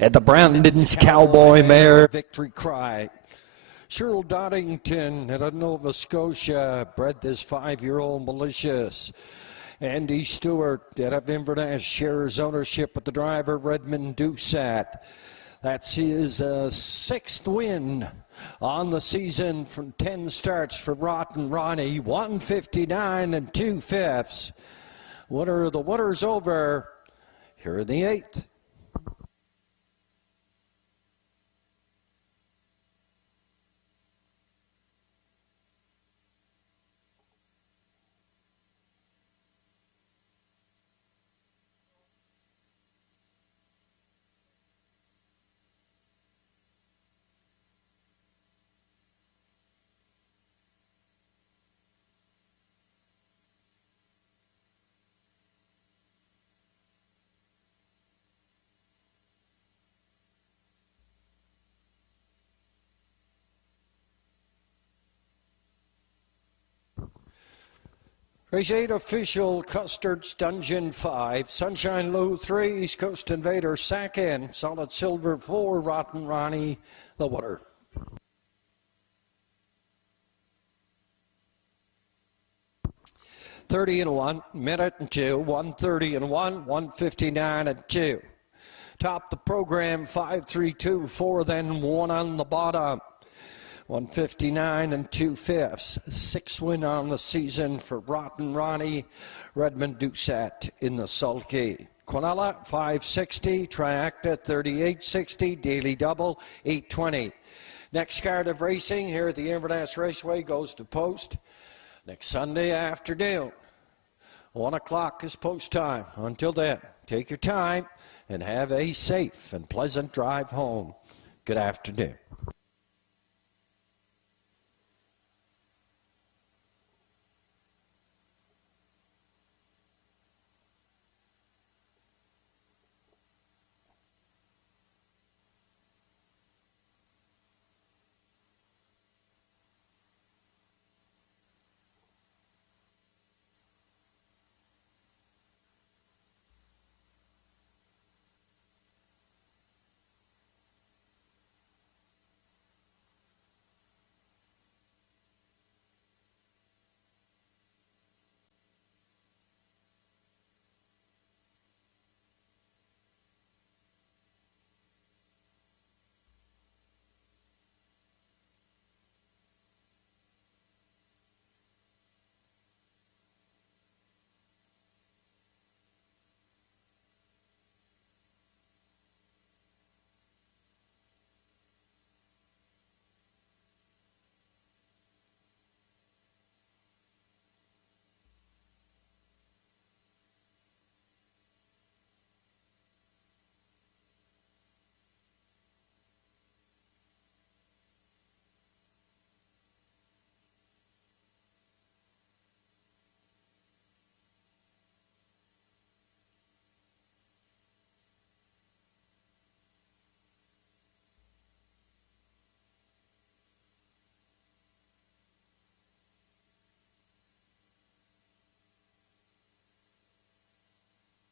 and the Brandon's Cowboy mare Victory Cry. Cheryl Doddington out of Nova Scotia bred this 5-year-old Malicious. Andy Stewart out of Inverness shares ownership with the driver Redmond Doucette. That's his 6th win on the season from 10 starts for Rotten Ronnie. 159 2/5. Winner of the Winner's over here in the 8th. Race 8 official, Custard's Dungeon 5, Sunshine Low 3, East Coast Invader 2nd, Solid Silver 4, Rotten Ronnie the winner. $30-1, minute and 2, 130-1, 159-2. Top the program 5-3-2-4, then 1 on the bottom. 159 2/5. 6th win on the season for Rotten Ronnie, Redmond Doucette in the sulky. Quinella 560, Triacta 3860, Daily Double 820. Next card of racing here at the Inverness Raceway goes to post next Sunday afternoon. 1 o'clock is post time. Until then, take your time and have a safe and pleasant drive home. Good afternoon.